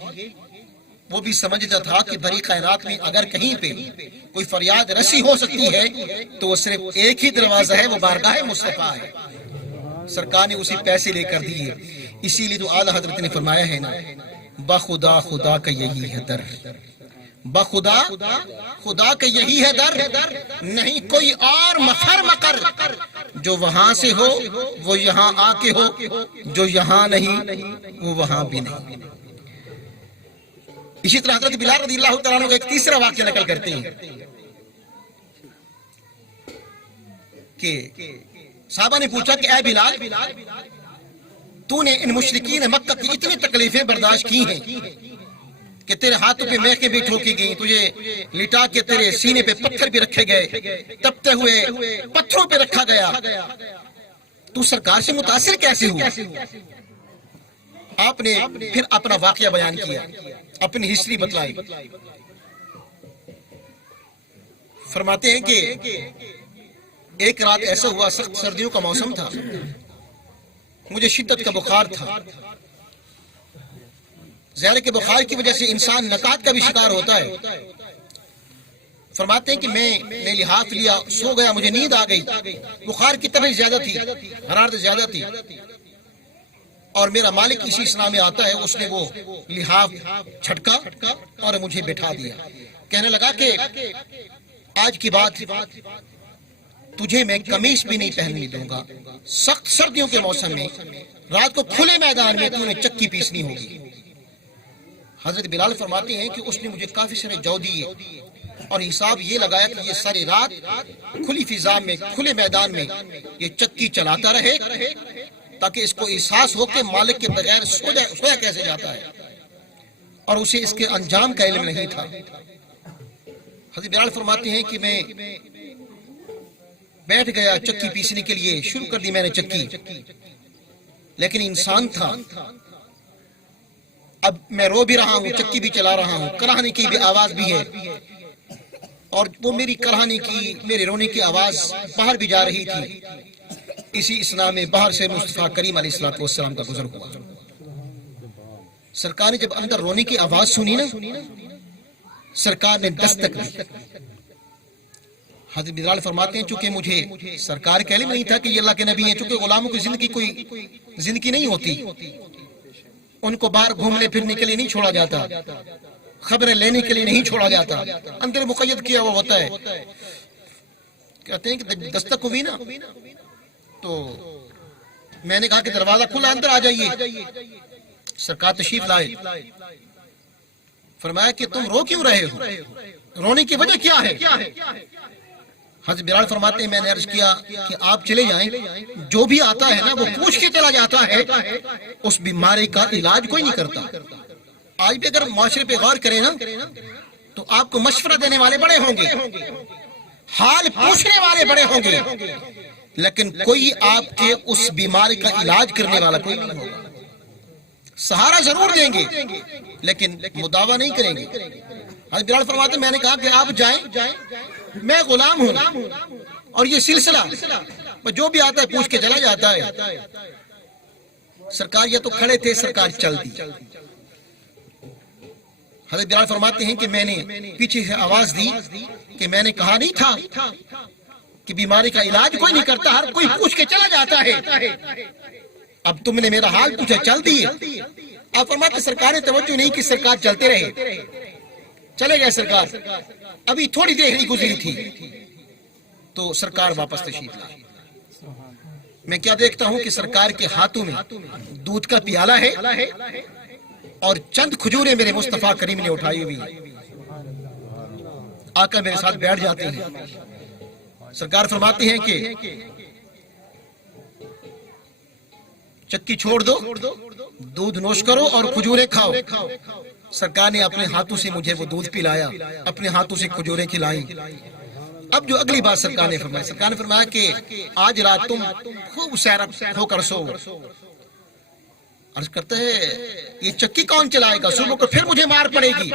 وہ بھی سمجھتا تھا کہ بری کائنات میں اگر کہیں پہ کوئی فریاد رسی ہو سکتی ہے تو وہ صرف ایک ہی دروازہ ہے، وہ بارگاہ مصطفیٰ ہے۔ سرکار نے اسی پیسے لے کر دیے، اسی لیے تو اعلیٰ حضرت نے فرمایا ہے نا بخدا خدا کا یہی ہے در، بخدا خدا کا یہی ہے در، نہیں کوئی اور مفر مقر، جو وہاں سے ہو وہ یہاں آ کے ہو، جو یہاں نہیں وہ وہاں بھی نہیں۔ اسی طرح حضرت بلال رضی اللہ تعالیٰ عنہ کا ایک تیسرا واقعہ نقل کرتے ہیں کہ صحابہ نے پوچھا کہ اے بلال تو نے ان مشرکین مکہ کی اتنی تکلیفیں برداشت کی ہیں کہ تیرے ہاتھوں پہ میخیں بھی ٹھوکی گئیں، تجھے لٹا کے تیرے سینے پہ پتھر بھی رکھے گئے، تپتے ہوئے پتھروں پہ رکھا گیا، تو سرکار سے متاثر کیسے ہوا؟ آپ نے پھر اپنا واقعہ بیان کیا، اپنی ہسٹری بتلائی۔ فرماتے ہیں کہ ایک رات ایسا ہوا، سخت سردیوں کا موسم تھا، مجھے شدت کا بخار تھا۔ ظاہر کہ بخار کی وجہ سے انسان نکات کا بھی شکار ہوتا ہے۔ فرماتے ہیں کہ میں نے لحاف لیا، سو گیا، مجھے نیند آ گئی، بخار کی طبیعت زیادہ تھی، حرارت زیادہ تھی، اور میرا مالک اسی اسلام میں آتا ہے، اس نے وہ لحاف چھٹکا اور مجھے بٹھا دیا، کہنے لگا کہ آج کی بات تجھے میں قمیص بھی نہیں پہننے دوں گا، سخت سردیوں کے موسم میں رات کو کھلے میدان میں تو نے چکی پیسنی ہوگی۔ حضرت بلال فرماتے ہیں کہ اس نے مجھے کافی سارے جو دیے اور حساب یہ لگایا کہ یہ ساری رات کھلی فضا میں کھلے میدان میں یہ چکی چلاتا رہے تاکہ اس کو احساس ہو کہ مالک کے بغیر سویا کیسے جاتا ہے، اور اسے اس کے انجام کا علم نہیں تھا۔ حضرت بلال فرماتے ہیں کہ میں بیٹھ گیا چکی پیسنے کے لیے، شروع کر دی میں نے چکی، لیکن انسان تھا، اب میں رو بھی رہا ہوں، چکی بھی چلا رہا ہوں، کراہنے کی بھی آواز بھی ہے، اور وہ میری کراہنے کی، میرے رونے کی آواز باہر بھی جا رہی تھی۔ اسی اسلام میں باہر سے مصطفیٰ کریم علیہ الصلوۃ والسلام کا گزر ہوا۔ سرکار نے جب اندر رونے کی آواز سنی نا، سرکار نے دستک دی۔ حضرت بلال فرماتے ہیں چونکہ مجھے سرکار کا علم نہیں تھا کہ یہ اللہ کے نبی ہیں، چونکہ غلاموں کی زندگی کوئی زندگی نہیں ہوتی، ان کو باہر گھومنے پھرنے کے لیے نہیں چھوڑا جاتا، خبریں لینے کے لیے نہیں چھوڑا جاتا، اندر مقید کیا ہوا ہوتا ہے۔ کہتے ہیں کہ دستک ہوئی نا تو میں نے کہا کہ دروازہ کھلا، اندر آ جائیے۔ سرکار تشریف لائے، فرمایا کہ تم رو کیوں رہے ہو، رونے کی وجہ کیا ہے؟ حضرت بلال فرماتے ہیں میں نے عرض کیا کہ آپ چلے جائیں، جو بھی آتا ہے نا وہ پوچھ کے چلا جاتا ہے، اس بیماری کا علاج کوئی نہیں کرتا۔ آج بھی اگر معاشرے پہ غور کریں نا تو آپ کو مشورہ دینے والے بڑے ہوں گے، حال پوچھنے والے بڑے ہوں گے، لیکن کوئی آپ کے اس بیماری کا علاج کرنے والا کوئی نہیں ہوگا۔ سہارا ضرور دیں گے لیکن مداوا نہیں کریں گے۔ حضرت بلال فرماتے ہیں میں نے کہا کہ آپ جائیں، میں غلام ہوں اور یہ سلسلہ جو بھی آتا ہے پوچھ کے چلا جاتا ہے۔ سرکار یا تو کھڑے تھے، سرکار چل دی۔ حضرت بلال فرماتے ہیں کہ میں نے پیچھے سے آواز دی کہ میں نے کہا نہیں تھا کہ بیماری کا علاج کوئی نہیں کرتا، ہر کوئی پوچھ کے چلا جاتا ہے، اب تم نے میرا حال پوچھا، چل دیے۔ آپ فرماتے سرکار نے توجہ نہیں کہ سرکار چلتے رہے، چلے گئے سرکار، ابھی تھوڑی دیر ہی گزری تھی تو سرکار واپس تشریف لائے۔ میں کیا دیکھتا ہوں کہ سرکار کے ہاتھوں میں دودھ کا پیالہ ہے اور چند کھجوریں میرے مصطفیٰ کریم نے اٹھائی ہوئی، آقا میرے ساتھ بیٹھ جاتے ہیں۔ سرکار فرماتے ہیں کہ چکی چھوڑ دو، دودھ نوش کرو اور کھجوریں کھاؤ۔ سرکار نے اپنے ہاتھوں سے مجھے وہ دودھ پلایا، اپنے ہاتھوں سے کھجوریں کھلائیں۔ اب جو اگلی بات سرکار نے فرمایا کہ آج رات تم خوب سیر ہو کر سو۔ عرض کرتا ہے یہ چکی کون چلائے گا، صبح کو پھر مجھے مار پڑے گی۔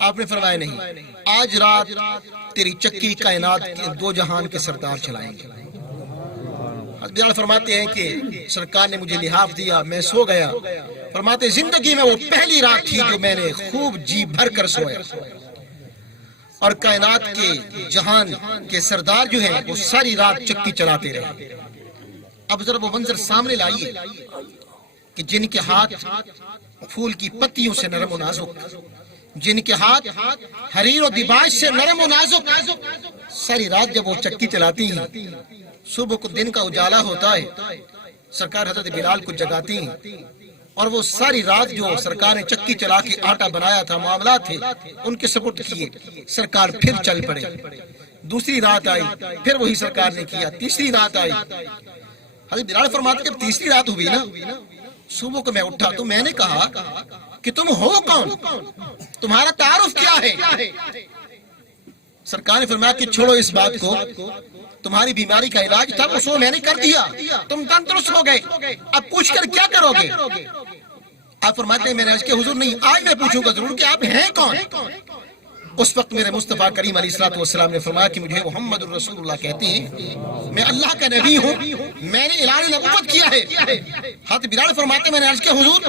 آپ نے فرمایا نہیں، آج رات تیری چکی کائنات کے دو جہان کے سردار چلائیں گے۔ بلال فرماتے ہیں کہ سرکار نے مجھے لحاف دیا، میں سو گیا۔ فرماتے زندگی میں وہ پہلی رات تھی جو میں نے خوب جی بھر کر سویا، اور کائنات کے جہان کے سردار جو ہیں وہ ساری رات چکی چلاتے رہے۔ اب ذرا وہ منظر سامنے لائیے کہ جن کے ہاتھ پھول کی پتیوں سے نرم و نازک، جن کے ہاتھ حریر و دیباج سے نرم و نازک، ساری رات جب وہ چکی چلاتی ہیں، صبح کو دن کا اجالا ہوتا ہے، سرکار حضرت بلال کو جگاتی ہیں، اور وہ ساری رات جو سرکار نے چکی چلا کے آٹا بنایا تھا، معاملات تھے، ان کے سپورٹ کیے، سرکار پھر چل پڑے۔ دوسری رات آئی، پھر وہی سرکار نے کیا۔ تیسری رات آئی، حضرت بلال فرماتے جب تیسری رات ہوئی نا، صبح کو میں اٹھا تو میں نے کہا کہ تم ہو کون، تمہارا تعارف کیا ہے؟ سرکار نے فرمایا کہ چھوڑو اس بات کو، تمہاری بیماری کا علاج تھا وہ میں نے کر دیا، تم تندرست ہو گئے، اب پوچھ کر کیا کرو گے؟ آپ فرماتے ہیں میں نے عرض کیا حضور نہیں، آج میں پوچھوں گا ضرور کہ آپ ہیں کون؟ اس وقت میرے مصطفیٰ کریم علیہ السلام نے فرمایا کہ مجھے محمد الرسول اللہ کہتے ہیں، میں اللہ کا نبی ہوں، میں نے اعلان نبوت کیا ہے۔ حضرت بلال فرماتے ہیں میں نے عرض کیا حضور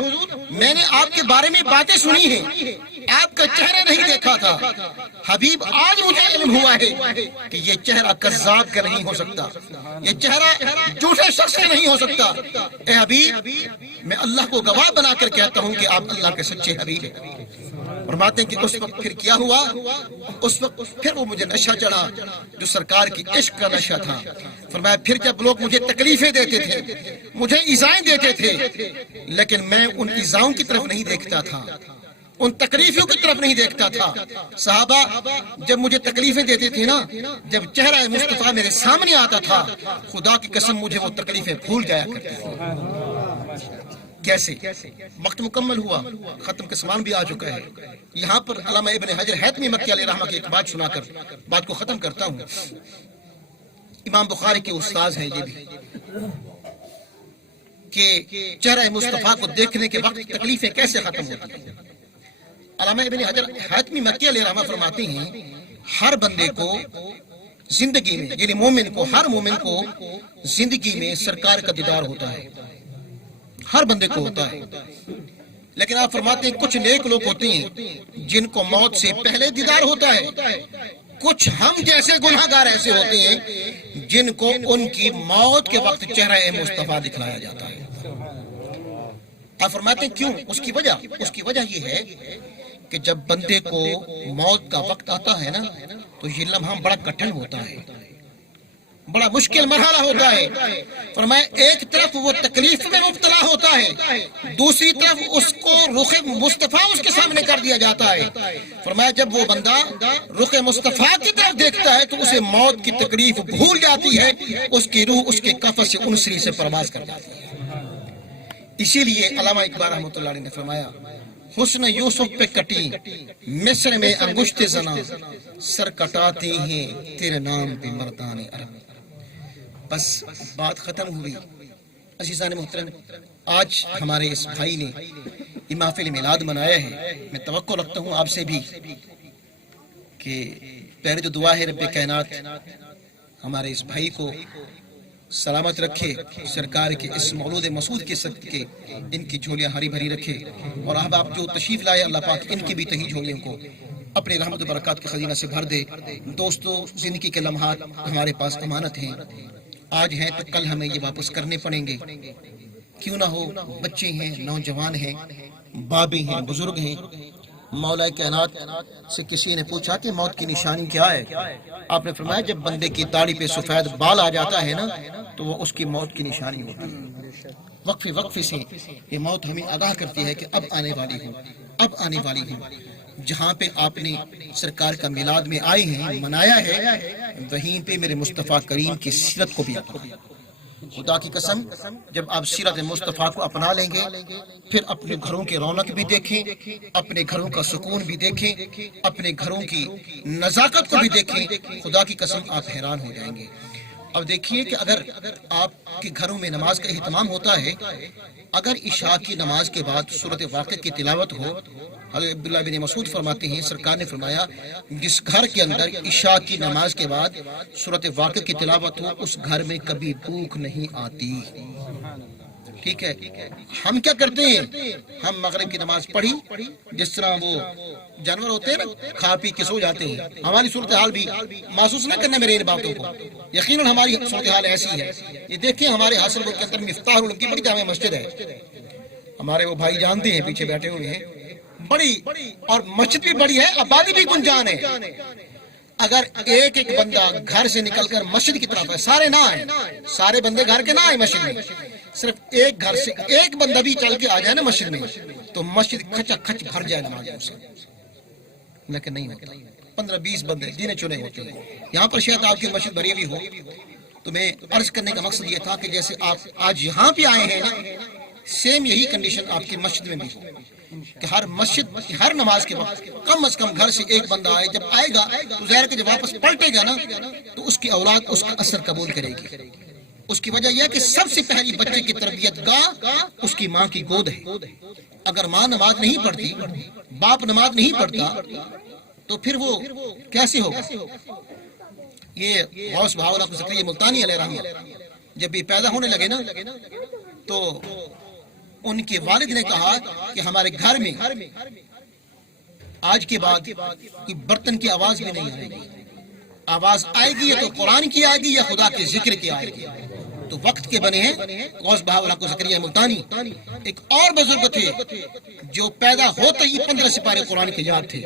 میں نے آپ کے بارے میں باتیں سنی ہیں، آپ کا چہرہ نہیں دیکھا تھا، حبیب آج مجھے علم ہوا ہے کہ یہ چہرہ کذاب کا نہیں ہو سکتا، یہ چہرہ جھوٹے شخص کا نہیں ہو سکتا۔ اے حبیب میں اللہ کو گواہ بنا کر کہتا ہوں کہ آپ اللہ کے سچے حبیب ہیں۔ فرماتے ہیں کہ اس وقت پھر کیا ہوا، اس وقت پھر وہ مجھے نشہ چڑھا جو سرکار کی عشق کا نشہ تھا۔ فرمایا پھر جب لوگ مجھے تکلیفیں دیتے تھے، مجھے ایذائیں دیتے تھے، لیکن میں ان ایذاؤں کی طرف نہیں دیکھتا تھا، ان تکلیفوں کی طرف نہیں دیکھتا تھا۔ صحابہ جب مجھے تکلیفیں دیتے تھے نا، جب چہرہ مصطفیٰ میرے سامنے آتا تھا، خدا کی قسم مجھے وہ تکلیفیں بھول جایا کرتی تھی۔ کیسے؟ وقت مکمل ہوا، ختم کا سامان بھی آ چکا ہے۔ یہاں پر علامہ ابن حجر حتمی مکی علیہ رحمہ کی ایک بات سنا کر بات کو ختم کرتا ہوں۔ امام بخاری کے استاذ ہیں یہ بھی، کہ چہرہ مصطفیٰ کو دیکھنے کے وقت تکلیفیں کیسے ختم ہوتی ہیں۔ علامہ ابن حجر حتمی مکی علیہ رحمہ فرماتے ہیں ہر بندے کو زندگی میں، یعنی مومن کو، ہر مومن کو زندگی میں سرکار کا دیدار ہوتا ہے، ہر بندے کو ہوتا ہے، لیکن آپ فرماتے ہیں کچھ نیک لوگ ہوتے ہیں جن کو موت سے پہلے دیدار ہوتا ہے، کچھ ہم جیسے گناہگار ایسے ہوتے ہیں جن کو ان کی موت کے وقت چہرہ مصطفیٰ دکھلایا جاتا ہے۔ آپ فرماتے ہیں کیوں؟ اس کی وجہ یہ ہے کہ جب بندے کو موت کا وقت آتا ہے نا تو یہ لمحہ بڑا کٹھن ہوتا ہے، بڑا مشکل مرحلہ ہوتا ہے۔ فرمایا ایک طرف وہ تکلیف میں مبتلا ہوتا ہے، دوسری طرف اس کو رخ مصطفیٰ اس کے سامنے کر دیا جاتا ہے۔ فرمایا جب وہ بندہ رخ مصطفیٰ کی طرف دیکھتا ہے تو اسے موت کی تکلیف بھول جاتی ہے، اس کی روح اس کے کفن سے انسری سے پرواز کر جاتی ہے۔ اسی لیے علامہ اقبال رحمۃ اللہ علیہ نے فرمایا حسن یوسف پہ کٹی مصر میں انگشت زنا، سر کٹاتے ہیں تیرے نام پہ مردان عرب۔ بس بات ختم ہوئی۔ عزیزان محترم، آج ہمارے اس بھائی نے یہ محفل میلاد منایا ہے، میں توقع رکھتا ہوں آپ سے بھی کہ پہلے جو دعا ہے رب کائنات ہمارے اس بھائی کو سلامت رکھے، سرکار کے اس مولود مسعود کے صدقے ان کی جھولیاں ہری بھری رکھے، اور احباب جو تشریف لائے اللہ پاک ان کی بھی تہی جھولیوں کو اپنے رحمت و برکات کے خزینہ سے بھر دے۔ دوستو، زندگی کے لمحات ہمارے پاس امانت ہیں، آج ہیں تو کل ہمیں یہ واپس کرنے پڑیں گے، کیوں نہ ہو بچے ہیں، نوجوان ہیں، بابے ہیں، بزرگ ہیں۔ مولا کائنات سے کسی نے پوچھا کہ موت کی نشانی کیا ہے؟ آپ نے فرمایا جب بندے کی داڑھی پہ سفید بال آ جاتا ہے نا تو وہ اس کی موت کی نشانی ہوتی ہے۔ وقفے وقفے سے یہ موت ہمیں آگاہ کرتی ہے کہ اب آنے والی ہوں، اب آنے والی ہوں۔ جہاں پہ آپ نے سرکار کا میلاد میں آئے ہیں، منایا ہے، وہیں پہ میرے مصطفیٰ کریم کی سیرت کو بھی اپنا۔ خدا کی قسم، جب آپ سیرت مصطفیٰ کو اپنا لیں گے پھر اپنے گھروں کی رونق بھی دیکھیں، اپنے گھروں کا سکون بھی دیکھیں، اپنے گھروں کی نزاکت کو بھی دیکھیں، خدا کی قسم آپ حیران ہو جائیں گے۔ اب دیکھیے کہ اگر آپ کے گھروں میں نماز کا اہتمام ہوتا ہے، اگر عشاء کی نماز کے بعد سورۃ واقعہ کی تلاوت ہو، حضرت عبداللہ بن مسعود فرماتے ہیں سرکار نے فرمایا جس گھر کے اندر عشاء کی نماز کے بعد سورۃ واقعہ کی تلاوت ہو اس گھر میں کبھی بھوک نہیں آتی۔ ٹھیک ہے، ہم کیا کرتے ہیں؟ ہم مغرب کی نماز پڑھی، جس طرح وہ جانور ہوتے ہیں نا کھا پی کے سو جاتے ہیں، ہماری صورتحال بھی محسوس نہ کرنا میرے ان باتوں کو، یقیناً ہماری صورتحال ایسی ہے۔ یہ دیکھیں ہمارے حاصل کے اندر مفتاح العلم کی بڑی جامع مسجد ہے، ہمارے وہ بھائی جانتے ہیں پیچھے بیٹھے ہوئے ہیں، بڑی، اور مسجد بھی بڑی ہے، آبادی بھی گنجان ہے۔ اگر ایک ایک بندہ گھر سے نکل کر مسجد کی طرف ہے، سارے نہ آئے، سارے بندے گھر کے نہ آئے مسجد میں، صرف ایک گھر سے ایک بندہ بھی چل کے آ جائے نا مسجد میں تو مسجد کھچا کھچ بھر جائے نمازوں سے، لیکن نہیں ہوتا۔ 15-20 بندے جنہیں چنے ہوتے ہیں۔ یہاں پر شاید آپ کی مسجد بھری ہوئی ہو، تو میں عرض کرنے کا مقصد یہ تھا کہ جیسے آپ آج یہاں پہ آئے ہیں نا، سیم یہی کنڈیشن آپ کی مسجد میں بھی ہو، کہ ہر مسجد ہر نماز کے وقت کم از کم گھر سے ایک بندہ آئے، جب آئے گا تو ظاہر کہ جب واپس پلٹے گا نا تو اس کی اولاد اس کا اثر قبول کرے گی۔ اس کی وجہ یہ ہے کہ سب سے پہلی بچے کی تربیت گاہ اس کی ماں کی گود ہے۔ اگر ماں نماز نہیں پڑھتی، باپ نماز نہیں پڑھتا تو پھر وہ کیسے ہوگا؟ یہ غوث بہاولہ زکریا ملتانی علیہ رحمہ جب یہ پیدا ہونے لگے نا تو ان کے والد نے کہا کہ ہمارے گھر میں آج کے بعد کوئی برتن کی آواز بھی نہیں آئے گی، آواز آئے گی تو قرآن کی آئے گی یا خدا کے ذکر کی آئے گی۔ تو وقت کے بنے ہیں غوث بہاولہ زکریا ملتانی۔ ایک اور بزرگ تھے جو پیدا ہوتے ہی 15 سپارے قرآن کے یاد تھے۔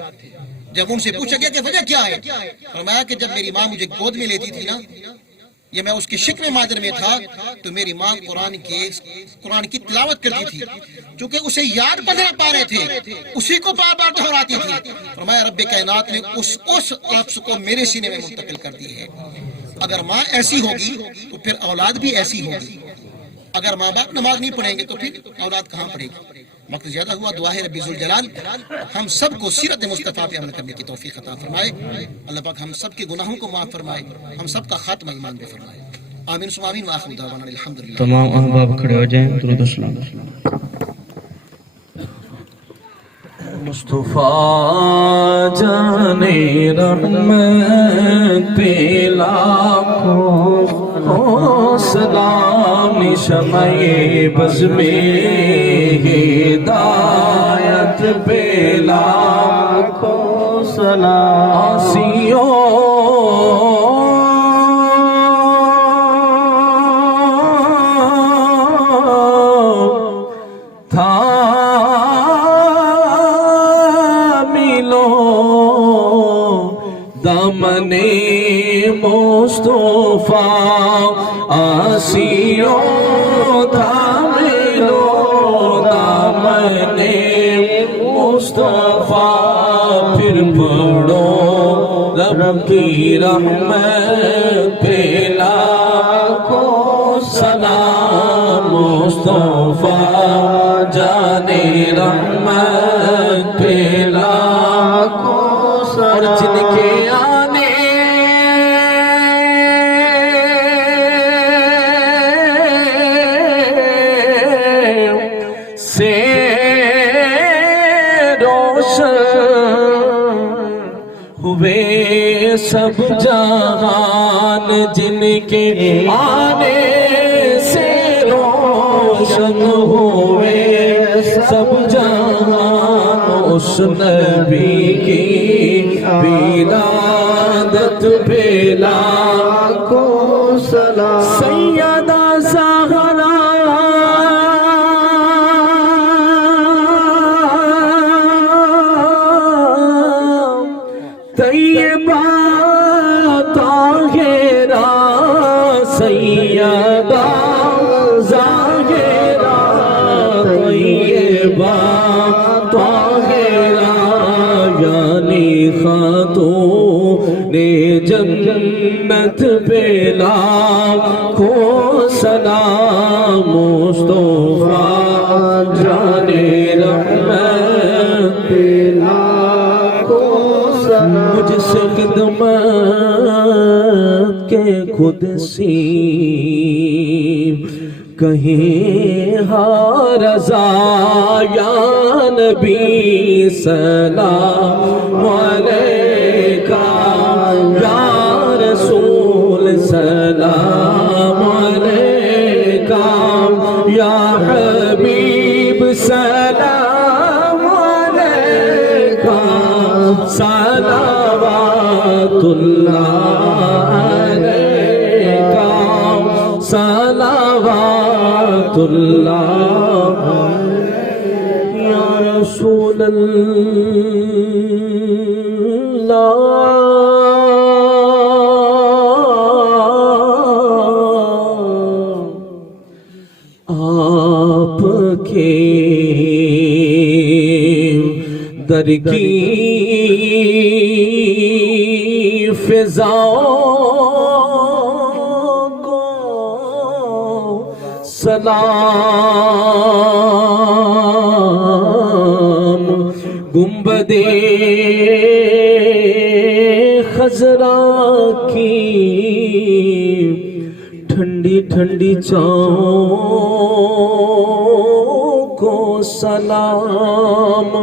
جب ان سے پوچھا گیا کہ وجہ کیا ہے، فرمایا کہ جب میری ماں مجھے گود میں لیتی تھی نا، یہ میں اس کے شکر مادر میں تھا تو میری ماں قرآن کی تلاوت کرتی تھی، چونکہ اسے یاد 15 پارے تھے، اسی کو بار بار دہراتی تھی۔ فرمایا رب کائنات نے اس لفظ کو میرے سینے میں منتقل کر دی ہے۔ اگر ماں ایسی ہوگی تو پھر اولاد بھی ایسی ہوگی۔ اگر ماں باپ نماز نہیں پڑھیں گے تو پھر اولاد کہاں پڑھے گی؟ وقت زیادہ ہوا، دعا ہے رب ذوالجلال ہم سب کو سیرت مصطفیٰ پہ عمل کرنے کی توفیق عطا فرمائے۔ اللہ پاک ہم سب کے گناہوں کو معاف فرمائے، ہم سب کا خاتمہ ایمان پہ فرمائے۔ آمین ثم آمین وآخر دعوانا الحمدللہ۔ تمام احباب کھڑے ہو جائیں، درود و سلام۔ مصطفیٰ جانے رحمت پہ لاکھوں سلام، شمع بز میں ہدایت پہ لاکھوں سلام، آسیوں دامن مصطفیٰ، آسیوں تھام لو دامن مصطفیٰ، پھر پڑھو رب کی رحمت پہ لاکھوں سلام، مصطفیٰ جانے رحمت پہ لاکھوں سلام، جن کے آنے سے روشن ہوئے سب جہان جن کے آنے سے روشن ہوئے سب جہان اس نبی کی ولادت پہ لاکھوں سلام سیدہ زہرا طیبہ طاہرہ سیدہ ظاہرہ طیبہ طاہرہ یعنی خاتون جنت پہ لاکھوں سلام مصطفیٰ جان رحمت پہ لاکھوں سلام مجھ سے خدمت کے خود سی کہیں ہاں رضا یا نبی سلام علیکہ یا رسول سلام علیکہ یا حبیب سلام علیکہ صلوات اللہ علیکہ صلوات اللہ یا رسول اللہ آپ کے در کی فضاؤں کو سلام گنبد خضرا کی ٹھنڈی ٹھنڈی چھاؤں کو سلام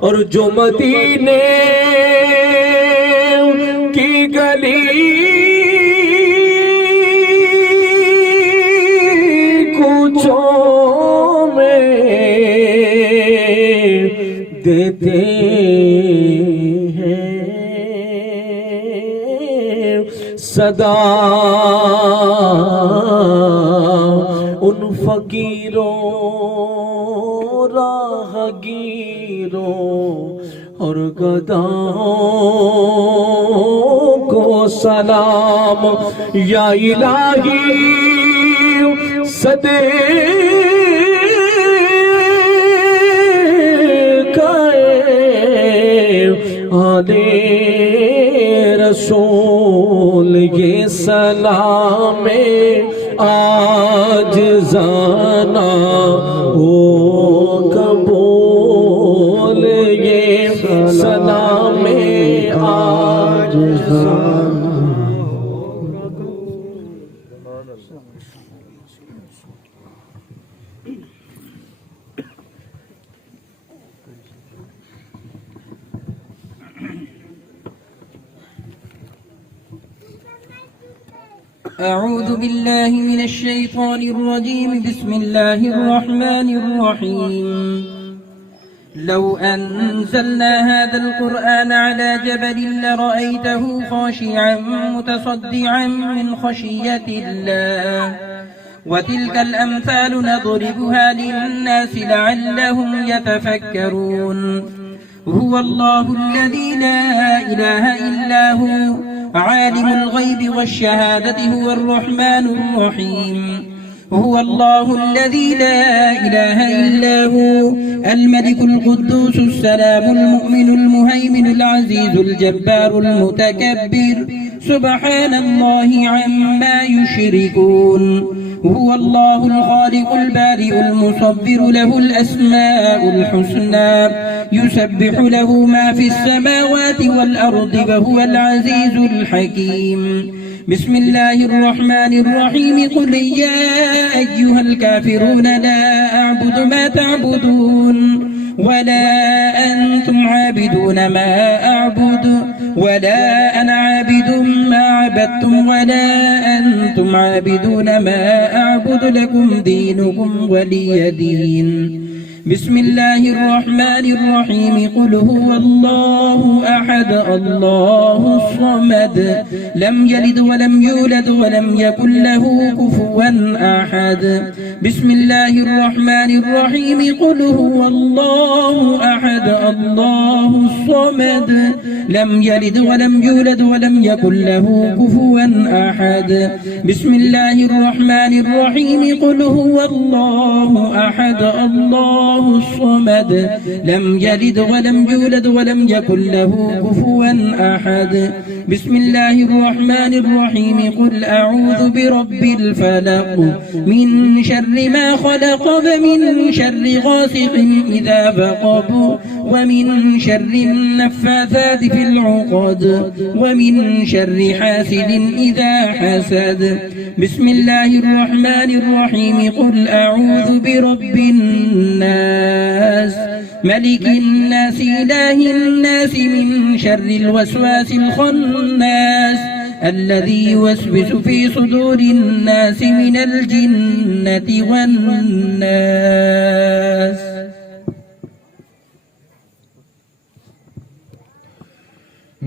اور جو مدینے کی گلی کوچوں میں دیتے ہیں صدا ان فقیروں راہگیروں اور گداؤں کو سلام یا الہی صدقہ آل رسول یہ سلام عاجزانہ ہو قبول یہ سلام عاجزانہ أعوذ بالله من الشيطان الرجيم بسم الله الرحمن الرحيم لو أنزلنا هذا القرآن على جبل لرأيته خاشعا متصدعا من خشية الله وتلك الأمثال نضربها للناس لعلهم يتفكرون هو الله الذي لا إله إلا هو عالم الغيب والشهادة هو الرحمن الرحيم هو الله الذي لا إله إلا هو الملك القدوس السلام المؤمن المهيمن العزيز الجبار المتكبر سبحان الله عما يشركون هو الله الخالق البارئ المصور له الأسماء الحسنى يسبح له ما في السماوات والأرض وهو العزيز الحكيم بسم الله الرحمن الرحيم قل يا أيها الكافرون لا أعبد ما تعبدون ولا أنتم عابدون ما أعبد ولا أنا عابد عبدتم ولا أنتم عابدون ما أعبد لكم دينكم ولي دين. بسم الله الرحمن الرحيم. قل هو الله أحد الله الصمد لم يلد ولم يولد ولم يكن له كفوا أحد. بسم الله الرحمن الرحيم. قل هو الله أحد الله الصمد لم يلد ولم يولد ولم يكن له كفوا أحد. بسم الله الرحمن الرحيم. قل هو الله أحد الله الصمد لم يلد ولم يولد ولم يكن له كفوا أحد. بسم الله الرحمن الرحيم. قل أعوذ برب الفلق من شر ما خلق ومن شر غاسق إذا وقب ومن شر النفاثات في العقد ومن شر حاسد إذا حسد. بسم الله الرحمن الرحيم. قل أعوذ برب الناس ملك الناس إله الناس من شر الوسواس الخناس الذي يوسوس في صدور الناس من الجنة والناس.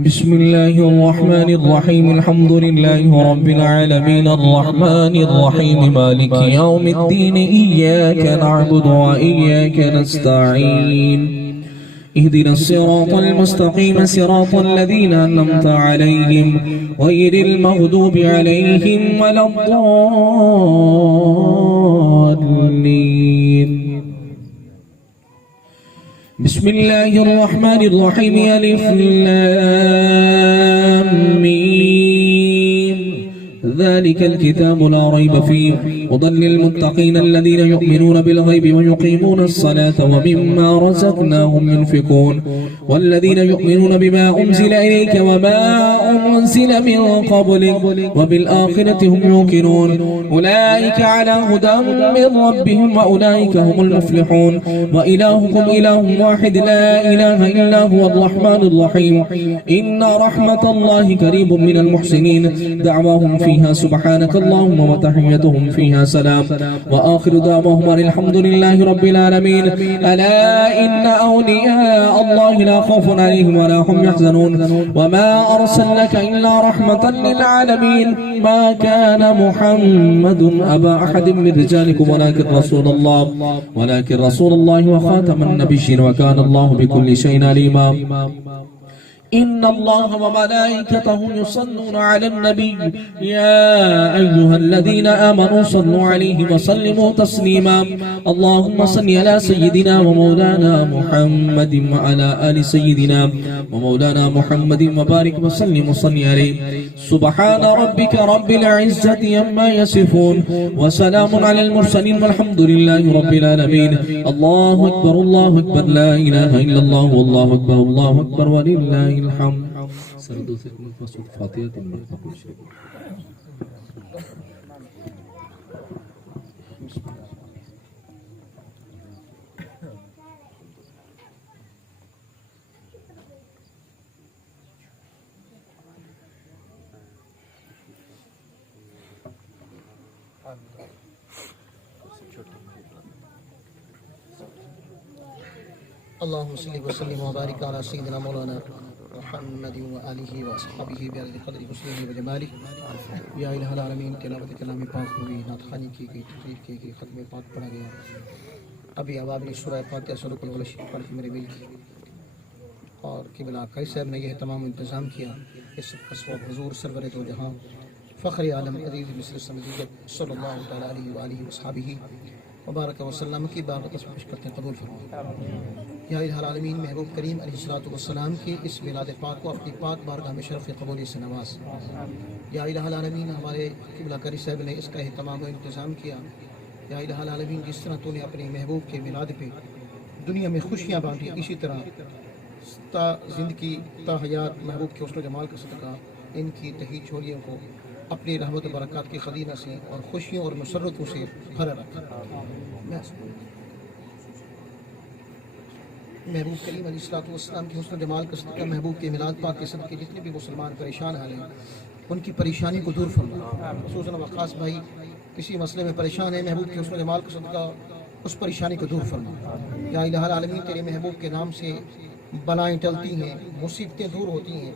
بسم الله الرحمن الرحيم. الحمد لله رب العالمين الرحمن الرحيم مالك يوم الدين إياك نعبد وإياك نستعين اهدنا الصراط المستقيم صراط الذين أنعمت عليهم غير المغضوب عليهم ولا الضالين. بسم الله الرحمن الرحيم. ألف لام ميم ذلك الكتاب لا ريب فيه هدى للمتقين الذين يؤمنون بالغيب ويقيمون الصلاة ومما رزقناهم ينفقون والذين يؤمنون بما أنزل إليك وما أنزل من قبلك وبالآخرة هم يوقنون أولئك على هدى من ربهم وأولئك هم المفلحون. وإلهكم إله واحد لا إله إلا هو الرحمن الرحيم. إن رحمة الله قريب من المحسنين. دعواهم فيها سبحانك اللهم وتحيتهم فيها سلام وآخر دعواهم الحمد لله رب العالمين. ألا إن أولياء الله لا خوف عليهم ولا هم يحزنون. وما أرسلناك إلا رحمة للعالمين. ما كان محمد أبا أحد من رجالكم ولكن رسول الله وخاتم النبيين وكان الله بكل شيء عليما. إن الله وملائكته يصلون على النبي يا أيها الذين آمنوا صلوا عليه وسلموا تسليما. اللهم صل على سيدنا ومولانا محمد وعلى آل سيدنا ومولانا محمد وبارك وسلم وصل عليه. سبحان ربك رب العزة عما يصفون وسلام على المرسلين والحمد لله رب العالمين. الله أكبر الله أكبر لا إله إلا الله والله أكبر الله أكبر ولله الحمد. اللهم صل وسلم وبارك على سيدنا مولانا محمد وآله وصحبه بعدد قدر مسلمه وجماله. یا الہ العالمین تلاوت کلام پاک ہوئی، نعت خوانی کی گئی، تقریر کی گئی، ختم پاک پڑھا گیا. ابھی عوامل سورہ فاتحہ سورۃ الغلش پڑھ کے میرے دل کی اور قبلہ قاری صاحب نے یہ تمام انتظام کیا. اس سب حضور سرور دو جہاں فخر عالم عزیز مصر سمجید صلی اللہ تعالیٰ علیہ وآلہ وصحبہ وبارک وسلم کی بارگاہ میں پیش کرتے ہیں، قبول فرمائیں. یا الہ العالمین محبوب کریم علیہ الصلوۃ والسلام کی اس میلاد پاک کو اپنی پاک بارگاہ میں شرف قبولی سے نواز. یا الہ العالمین ہمارے قبلہ قاری صاحب نے اس کا اہتمام و انتظام کیا. یا الہ العالمین جس طرح تو نے اپنے محبوب کے میلاد پہ دنیا میں خوشیاں بانٹی، اسی طرح تا زندگی تا حیات محبوب کے حسن و جمال کا صدقہ ان کی تہی چھوڑیوں کو اپنی رحمت و برکات کی خزینہ سے اور خوشیوں اور مسرتوں سے بھرا رکھا. محبوب کریم علیہ الصلوۃ والسلام کے حسن و جمال کا صدقہ محبوب کے میلاد پاک کے صدقے جتنے بھی مسلمان پریشان حال ہیں ان کی پریشانی کو دور فرما. خصوصاً وقاص بھائی کسی مسئلے میں پریشان ہے، محبوب کے حسن جمال کا صدقہ اس پریشانی کو دور فرما. یا الہ العالمین تیرے محبوب کے نام سے بلائیں ٹلتی ہیں، مصیبتیں دور ہوتی ہیں،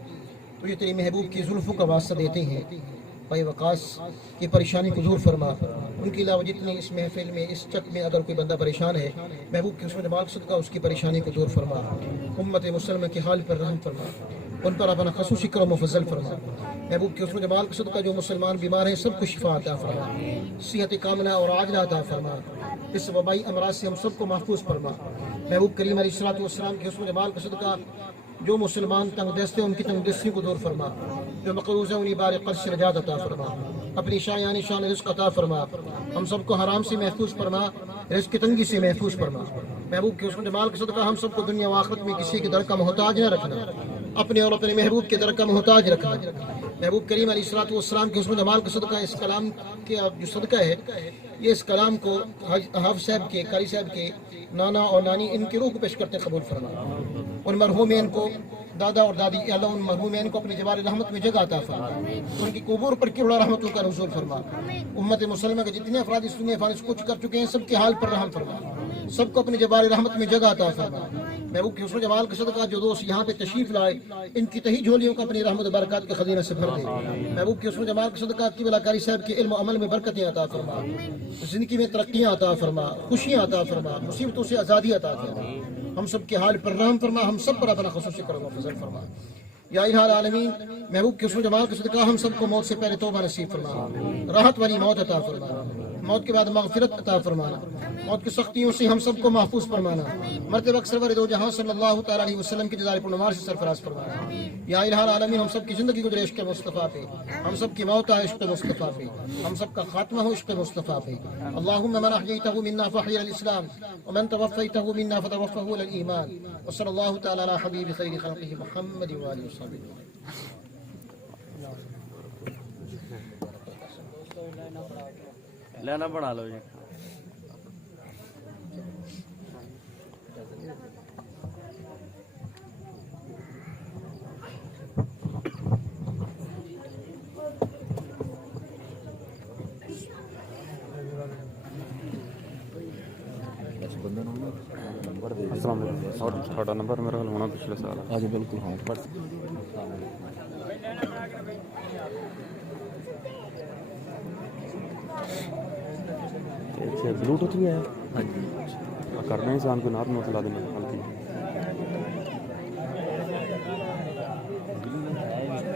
تو یہ تیری محبوب کی زلفوں کا واسطہ دیتے ہیں. بھائی وقاص کی پریشانی کو دور فرما. ان کے علاوہ جتنے اس محفل میں اس چک میں اگر کوئی بندہ پریشان ہے، محبوب کے حسن جمال کا صدقہ اس کی پریشانی کو دور فرما. امت مسلمہ کے حال پر رحم فرما، ان پر اپنا خصوصی کرم و فضل فرما. محبوب کے حسن جمال کا صدقہ جو مسلمان بیمار ہیں سب کو شفا عطا فرما، صحت کاملہ اور عاجلہ عطا فرما. اس وبائی امراض سے ہم سب کو محفوظ فرما. محبوب کریم علیہ الصلوۃ والسلام کے حسن جمال کا صدقہ جو مسلمان تنگ دست ہیں ان کی تنگ دستی کو دور فرما، جو مقروض ہیں انہیں بار قرض سے نجات عطا فرما. اپنی شایان شان رزق عطا فرما. ہم سب کو حرام سے محفوظ فرما، رزق کی تنگی سے محفوظ فرما. محبوب کے حسن جمال کا صدقہ ہم سب کو دنیا و آخرت میں کسی کے در کا محتاج نہ رکھنا، اپنے اور اپنے محبوب کے در کا محتاج رکھنا. محبوب کریم علیہ الصلوۃ والسلام کے حسن جمال کا صدقہ اس کلام کے جو صدقہ ہے، یہ اس کلام کو حافظ صاحب کے، قاری صاحب کے نانا اور نانی ان کی روح کو پیش کرتے قبول فرما. ان مرحومین کو، دادا اور دادی، اللہ ان مرحومین کو اپنے جبار رحمت میں جگہ عطا فرما. ان کی قبور پر کبڑا رحمتوں کا نزول فرما. امت مسلمہ کے جتنے افراد اس دنیا فانس کچھ کر چکے ہیں سب کے حال پر رحم فرما، سب کو اپنے جبار رحمت میں جگہ عطا فرما. محبوب کے حسن جمال کا صدقہ جو دوست یہاں پہ تشریف لائے ان کی تہی جھولیوں کو اپنی رحمت و برکات کے خزینہ سے بھر دے. محبوب کے حسن جمال کا صدقہ کی قاری صاحب کے علم و عمل میں برکتیں عطا فرما، زندگی میں ترقیاں عطا فرما، خوشیاں عطا فرما، مصیبتوں سے آزادی عطا فرما. ہم سب کے حال پر رحم فرما، ہم سب پر اپنا خصوصی کرم و فضل فرما. یا الہ العالمین محبوب کے حسن جمال کا صدقہ ہم سب کو موت سے پہلے توبہ نصیب فرما، راحت والی موت عطا فرما، موت کے بعد مغفرت عطا فرمانا، موت کی سختیوں سے ہم سب کو محفوظ فرمانا، مرتبہ سرور دو جہاں صلی اللہ تعالیٰ علیہ وسلم کی جزائر پرنوار سے سرفراز فرمانا. یا الہ العالمین ہم سب کی زندگی گزرے عشق مصطفیٰ پہ، ہم سب کی موت آئے عشق مصطفیٰ پہ، ہم سب کا خاتمہ ہو عشق مصطفیٰ پہ. اللہم من احییتہ منا فاحیہ الاسلام ومن توفیتہ منا فتوفہ الایمان. وصلی اللہ تعالیٰ علی حبیب خیر خلقہ محمد وآلہ وصحبہ. لینا بنا لو جی. السلام علیکم. اور تھوڑا نمبر میرا ہونا پچھلے سال. ہاں جی بالکل. ہاں بلوٹوتھ بھی ہے کرنا ہے انسان کو نات میں چلا دینا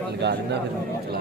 لگا دینا پھر چلا